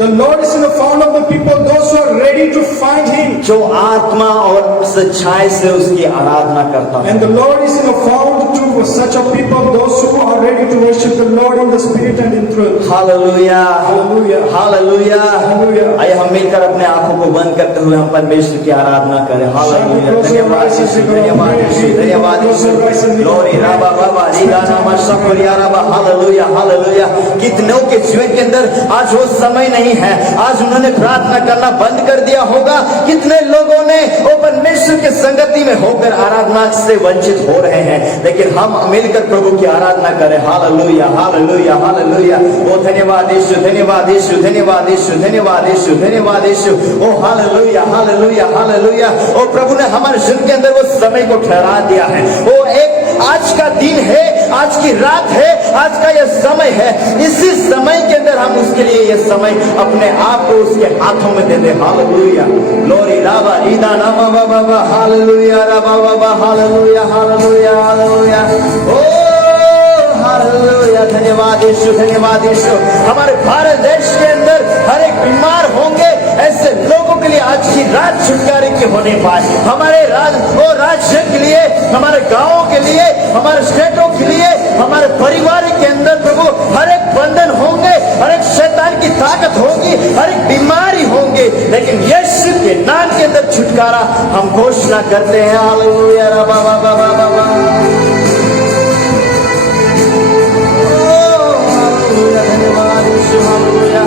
The Lord is found of the people, those who are ready to find Him. जो आत्मा और सच्चाई से उसकी आराधना करता है। And the Lord is found to such a people, those who are ready to worship the Lord in the spirit and in truth. Hallelujah, Hallelujah. Hallelujah, Hallelujah. आइए हम मिलकर अपने आंखों को बंद करते हुए हम परमेश्वर की आराधना करें। हालेलुया, धन्यवाद यीशु, धन्यवाद यीशु, धन्यवाद यीशु। ग्लोरी राबा बाबा रीगा नामा शकुरिया राबा। Hallelujah, hallelujah. कितनों के जीवन के अंदर आज वो समय नहीं है, आज उन्होंने प्रार्थना करना बंद कर दिया होगा। कितने लोगों ने वो परमेश्वर की संगति में होकर आराधना से वंचित हो रहे हैं, लेकिन हम मिलकर प्रभु की आराधना करें। Hallelujah, hallelujah, hallelujah. ओ धन्यवाद यीशु, धन्यवाद यीशु, धन्यवाद यीशु, धन्यवाद यीशु, धन्यवाद यीशु। ओ हालेलुया, हालेलुया, हालेलुया। ओ प्रभु ने हमारे जीवन के अंदर वो समय को ठहरा दिया है। वो एक आज का दिन है, आज की रात है, आज का यह समय है। इसी समय के अंदर हम उसके लिए यह समय अपने आप को उसके हाथों में दे दे। हालेलुया, ग्लोरी राबा रीदा नामा बाबा। हालेलुया राबा बाबा। Hallelujah, hallelujah, hallelujah. Oh hallelujah, धन्यवाद यीशु, धन्यवाद यीशु। हमारे भारत देश के अंदर हर एक बीमार होंगे ऐसे लोगों के लिए आज की रात छुटकारे की होने पाए। हमारे राज्य के लिए, हमारे गांवों के लिए, हमारे स्टेटों के लिए, हमारे परिवार के अंदर प्रभु हर एक बंधन होंगे, हर एक शैतान की ताकत होगी, हर एक बीमारी होंगे, लेकिन यीशु के नाम के अंदर छुटकारा हम घोषणा करते हैं। हालेलुया राबा बाबा बाबा। धन्यवाद यीशु, हालेलुया,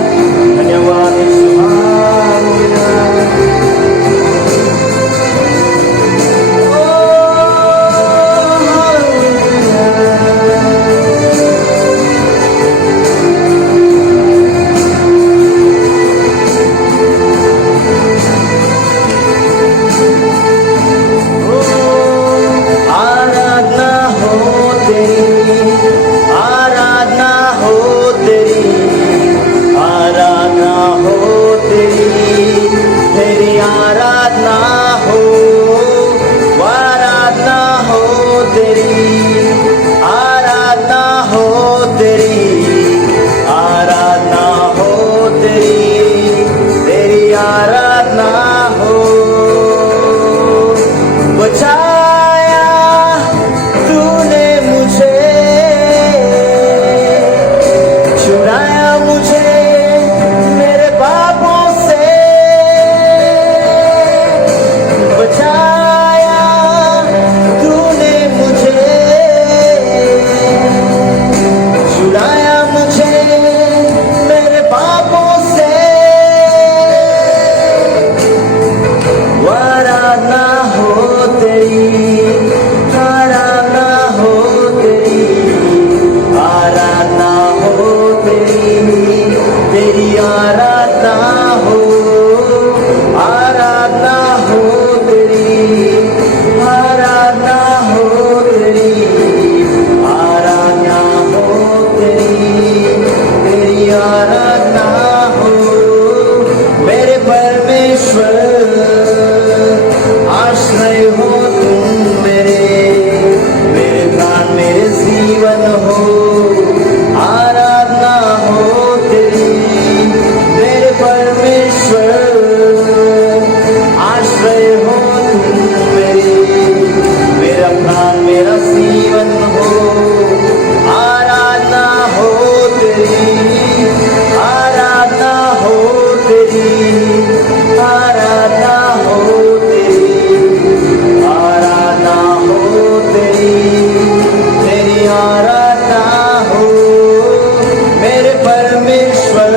धन्यवाद यीशु, हालेलुया। तेरी, आराधना हो तेरी, आराधना हो तेरी, तेरी आराधना हो। बचाया तूने मुझे, छुड़ाया मुझे मेरे पापों से, बचाया तूने मुझे, छुड़ाया मुझे मेरे पापों से। आराधना हो तेरी, आराधना हो तेरी, आराधना हो तेरी, तेरी आराधना हो, आराधना हो तेरी, आराधना हो तेरी, आराधना हो तेरी, तेरी आराधना हो। मेरे परमेश्वर आश्रय हो तुम मेरे, मेरे प्राण मेरे जीवन हो, आराधना हो तेरी। मेरे परमेश्वर आश्रय हो तुम मेरे, मेरा प्राण मेरा जीवन हो, आराधना हो तेरी, आराधना हो तेरी, आराधना हो तेरी, आराधना हो तेरी, तेरी आराधना हो। मेरे परमेश्वर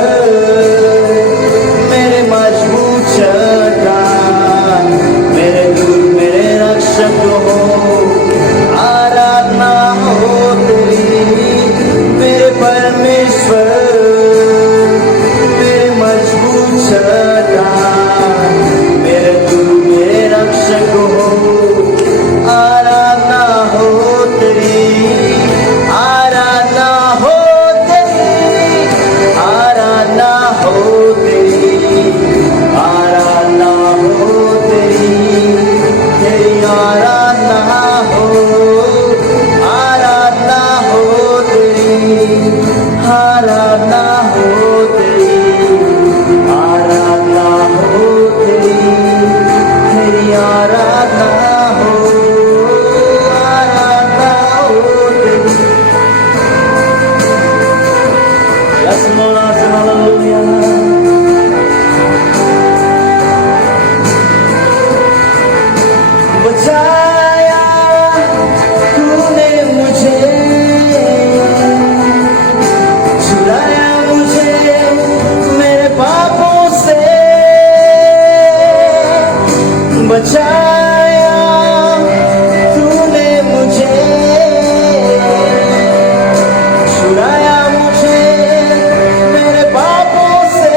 मेरे मजबूत चट्टान, मेरे दूर मेरे रक्षक हो, आराधना हो तेरी। मेरे परमेश्वर मेरे मजबूत चट्टान, मेरे दूर मेरे रक्षक हो, आराधना हो तेरी, आराधना हो तेरी, आराधना हो तेरी, आराधना हो तेरी, तेरी आराधना हो, आराधना हो तेरी, आराधना हो तेरी, आराधना हो तेरी, तेरी आराधना हो, आराधना हो तेरी। Yes, Lord, hallelujah. बचाया तूने मुझे, छुड़ाया मुझे मेरे पापों से, बचाया तूने मुझे, छुड़ाया मुझे मेरे पापों से।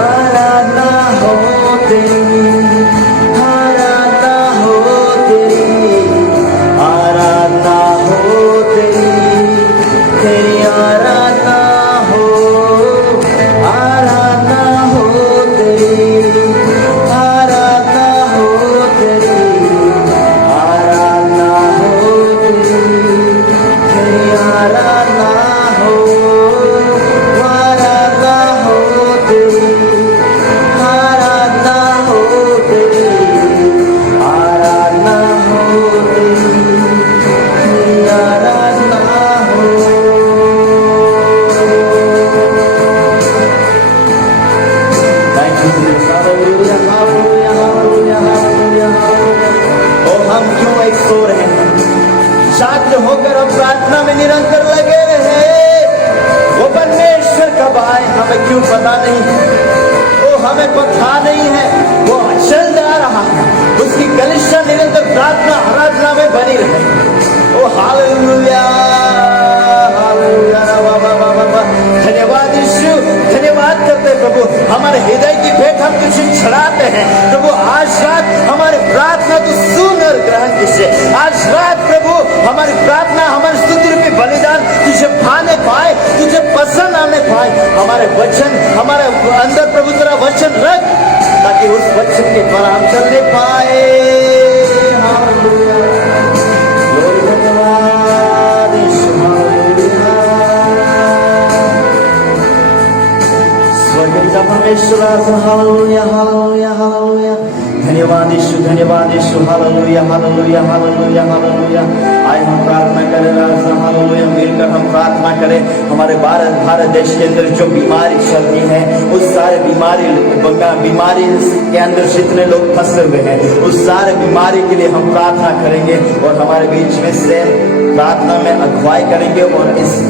आराधना हो तेरी, आराधना हो तेरी, आराधना हो तेरी, तेरी आराधना हो, आराधना हो तेरी, आराधना हो तेरी, आराधना हो तेरी, तेरी आराधना हो, आराधना हो तेरी, आराधना हो तेरी, आराधना हो तेरी, तेरी आराधना हो। Thank you, Jesus. Hallelujah, hallelujah, hallelujah, hallelujah, hallelujah. ओ हम क्यों एक सो रहे हैं, जागते होकर हम प्रार्थना में निरंतर लगे रहे। वो परमेश्वर कब आए हमें क्यों पता नहीं है, वो हमें पता नहीं है। वो चल रहा है, उसकी कलिशा निरंतर प्रार्थना आराधना में बनी रहे। ओ हालेलुया, हालेलुया, धन्यवाद यीशु, धन्यवाद करते प्रभु। हमारे हृदय की भेंट हम तुझे चढ़ाते हैं प्रभु। आज रात हमारी प्रार्थना तू सुन और ग्रहण कीजिए। आज रात प्रभु हमारी प्रार्थना, हमारी स्तुति रूपी बलिदान तुझे भाने पाए, तुझे पसंद आने पाए। हमारे वचन, हमारे अंदर प्रभु तेरा वचन रख, ताकि उस वचन के द्वारा हम चलने पाए। Hallelujah hallelujah hallelujah. धन्यवाद यीशु, धन्यवाद Yeshu, hallelujah hallelujah hallelujah hallelujah. आए हम प्रार्थना करें राजा, हालेलुया, मिलकर हम प्रार्थना करें। हमारे भारत देश के अंदर जो बीमारी चलती है, उस सारे बीमारी के अंदर जितने लोग फंसे हुए हैं, उस सारे बीमारी के लिए हम प्रार्थना करेंगे और हमारे बीच में से प्रार्थना में अगुवाई करेंगे। और इस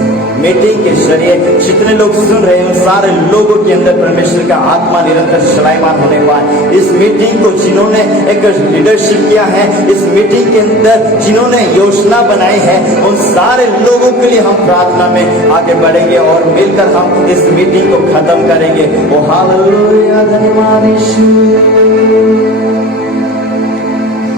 मीटिंग के जरिए जितने लोग सुन रहे हैं, उन सारे लोगों के अंदर परमेश्वर का आत्मा निरंतर चलायमान होने पाए। इस मीटिंग को जिन्होंने एक लीडरशिप किया है, इस मीटिंग के अंदर जिन्होंने योजना बनाई है, उन सारे लोगों के लिए हम प्रार्थना में आगे बढ़ेंगे और मिलकर हम इस मीटिंग को खत्म करेंगे। ओ हालेलुया, धन्यवाद यीशु।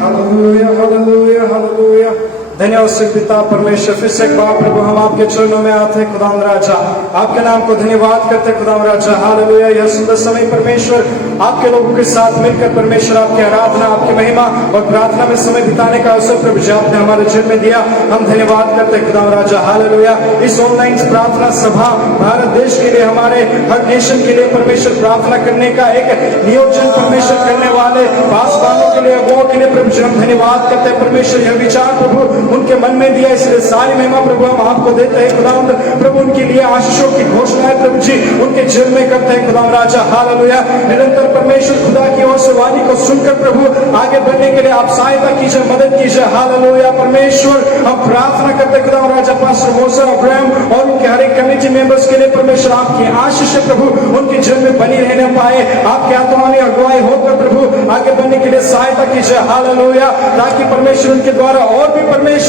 Hallelujah hallelujah hallelujah. धन्यवाद से पिता परमेश्वर, फिर से एक बार प्रभु हम आपके चरणों में आते हैं खुदावंद राजा, आपके नाम को धन्यवाद करते हैं खुदावंद राजा। हालेलुया, यह सुंदर समय परमेश्वर आपके लोगों के साथ मिलकर परमेश्वर आपकी आराधना, आपकी महिमा और प्रार्थना में समय बिताने का अवसर प्रभु जी आपने हमारे जीवन में दिया। हम धन्यवाद करते हैं खुदावंद राजा। हालेलुया, इस ऑनलाइन प्रार्थना सभा भारत देश के लिए, हमारे हर नेशन के लिए परमेश्वर प्रार्थना करने का एक नियोजन परमेश्वर करने वाले पासवानों के लिए, अगुओं के लिए प्रभु जी हम धन्यवाद करते हैं परमेश्वर। यह विचार प्रभु उनके मन में दिया, इसलिए सारी महिमा प्रभु हम आपको देते हैं खुदावंद प्रभु। उनके लिए आशीषों की घोषणाएं प्रभु जी उनके जीवन में करते हैं खुदावंद राजा। हालेलुया, निरंतर परमेश्वर खुदा की ओर से वाणी को सुनकर प्रभु आगे बढ़ने के लिए आप सहायता कीजिए, मदद कीजिए। हालेलुया परमेश्वर, हम प्रार्थना करते हैं खुदावंद राजा पास्टर मोसा अब्राहम और उनके हर एक कमेटी मेंबर्स के लिए परमेश्वर आपकी आशीष प्रभु उनके जीवन में बनी रहने पाए। आपके आत्मा में अगुवाई होकर प्रभु आगे बढ़ने के लिए सहायता कीजिए। हालेलुया, ताकि परमेश्वर उनके द्वारा और भी परमेश्वर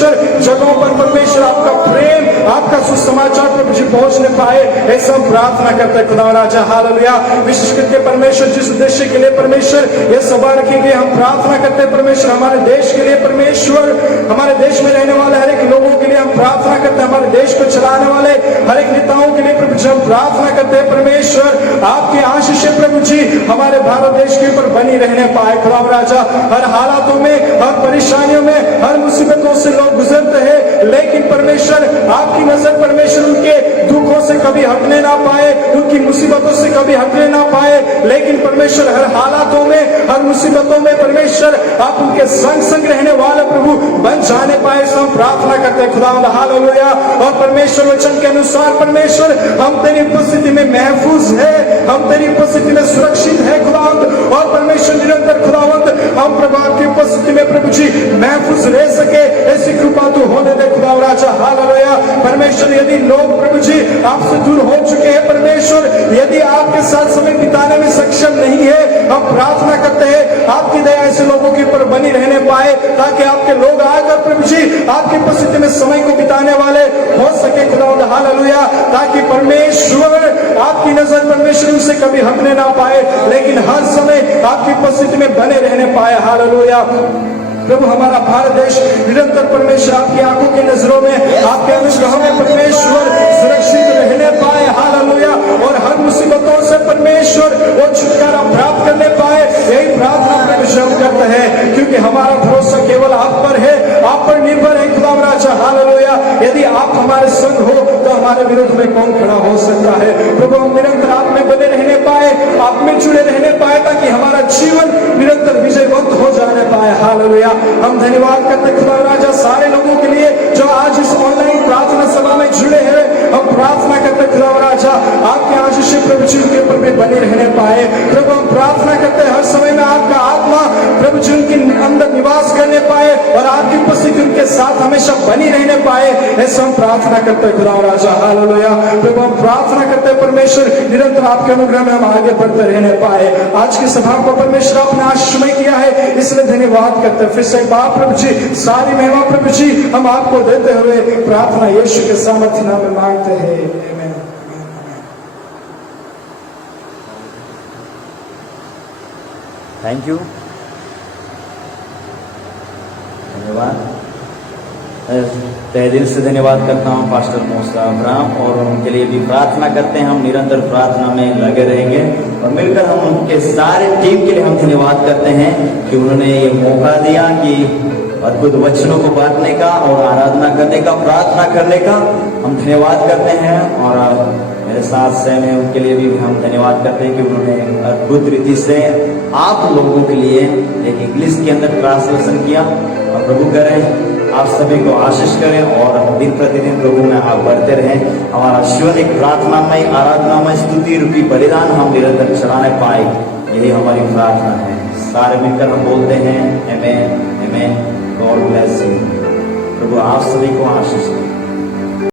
जगहों पर परमेश्वर आपका प्रेम, आपका सुसमाचार प्रभु जी पहुंचने पाए, ऐसा हम प्रार्थना करते हैं खुदा राजा। हालेलुया, विशेष करके परमेश्वर जिस उद्देश्य के लिए परमेश्वर ये सभा रखेंगे, हम प्रार्थना करते हैं परमेश्वर हमारे देश के लिए, परमेश्वर हमारे देश में रहने वाले हर एक लोगों के लिए हम प्रार्थना करते हैं, हमारे देश को चलाने वाले हर एक नेताओं के लिए प्रभु जी हम प्रार्थना करते हैं परमेश्वर आपकी आशीष प्रभु जी हमारे भारत देश के ऊपर बनी रहने पाए खुदा राजा। हर हालातों में, हर परेशानियों में, हर मुसीबतों से लोग गुजरते हैं, लेकिन परमेश्वर आपकी नजर परमेश्वर उनके दुखों से कभी हटने ना पाए, उनकी मुसीबतों से कभी हटने ना पाए, लेकिन परमेश्वर हर हालातों में, हर मुसीबतों में परमेश्वर आप उनके संग संग रहने वाले प्रभु बन जाने पाए, हम प्रार्थना करते हैं खुदा। हालेलुया, और परमेश्वर वचन के अनुसार परमेश्वर हम तेरी उपस्थिति में महफूज है, हम तेरी उपस्थिति में सुरक्षित है खुदावंद। और परमेश्वर निरंतर खुदावंद हम प्रभु आपकी उपस्थिति में प्रभु जी महफूज रह सके, ऐसी कृपा तू होने दे खुदा राजा। हालेलुया परमेश्वर, यदि लोग प्रभु जी आपसे दूर हो चुके हैं परमेश्वर, यदि आपके साथ समय बिताने में सक्षम नहीं है, हम प्रार्थना करते हैं आपकी दया ऐसे लोगों के ऊपर बनी रहने पाए, ताकि आपके लोग आकर प्रभु जी आपकी उपस्थिति में समय को बिताने वाले हो सके खुदा। हालेलुया, ताकि परमेश्वर आपकी नजर परमेश्वर उनसे कभी हटने ना पाए, लेकिन हर समय आपकी उपस्थिति में बने रहने पाए। हालेलुया प्रभु, हमारा भारत देश निरंतर परमेश्वर आपकी आंखों की नजरों में, आपके अनुग्रह में परमेश्वर सुरक्षित रहने पाए। हालेलुया, और हर मुसीबतों से परमेश्वर वो छुटकारा प्राप्त करने पाए, यही प्रार्थना प्रभु हम करते हैं, क्योंकि हमारा भरोसा केवल आप पर है, आप पर निर्भर है खुदा राजा। हालेलुया, यदि आप हमारे संग हो तो हमारे विरुद्ध में कौन खड़ा हो सकता है। प्रभु, हम निरंतर आप में बने रहने पाए, आप में जुड़े रहने पाए, ताकि हमारा जीवन निरंतर विजयवंत हो जाने पाए। हालेलुया, हम धन्यवाद करते खुदा राजा सारे लोगों के लिए जो आज इस ऑनलाइन प्रार्थना सभा में जुड़े हैं। हम प्रार्थना करते खुदा राजा आपके आशीष प्रभु जी के ऊपर में बने रहने पाए। प्रभु, हम प्रार्थना करते हर समय में आपका आत्मा प्रभु जी उनके अंदर निवास करने पाए और आपकी उपस्थिति उनके साथ हमेशा बनी रहने पाए, ऐसा हम प्रार्थना करते खुदा राजा। हालेलुया प्रभु, हम प्रार्थना करते परमेश्वर निरंतर आपके अनुग्रह में हम आगे बढ़ते रहने पाए। आज की सभा को परमेश्वर आपने आशीषमय किया है, इसलिए धन्यवाद करते फिर से बाप प्रभु जी सारी महिमा प्रभु जी हम आपको देते हुए प्रार्थना यीशु के सामर्थ्य नाम में मांगते हैं, आमीन। थैंक यू, धन्यवाद। तहे दिल से धन्यवाद करता हूँ पास्टर मोसा अब्राहम, और उनके लिए भी प्रार्थना करते हैं। हम निरंतर प्रार्थना में लगे रहेंगे और मिलकर हम उनके सारे टीम के लिए हम धन्यवाद करते हैं कि उन्होंने ये मौका दिया कि अद्भुत वचनों को बांटने का और आराधना करने का, प्रार्थना करने का हम धन्यवाद करते हैं। और मेरे साथ सहम है उनके लिए भी हम धन्यवाद करते हैं कि उन्होंने एक अद्भुत रीति से आप लोगों के लिए एक इंग्लिश के अंदर ट्रांसलेशन किया। और प्रभु करें आप सभी को आशीष करें और दिन प्रतिदिन प्रभु में आप बढ़ते रहें। हमारा जीवन एक प्रार्थनामय आराधनामय स्तुति रूपी बलिदान हम निरंतर चढ़ाने पाए, यही हमारी प्रार्थना है। सारे मिलकर हम बोलते हैं amen amen. God bless you. प्रभु आप सभी को आशीष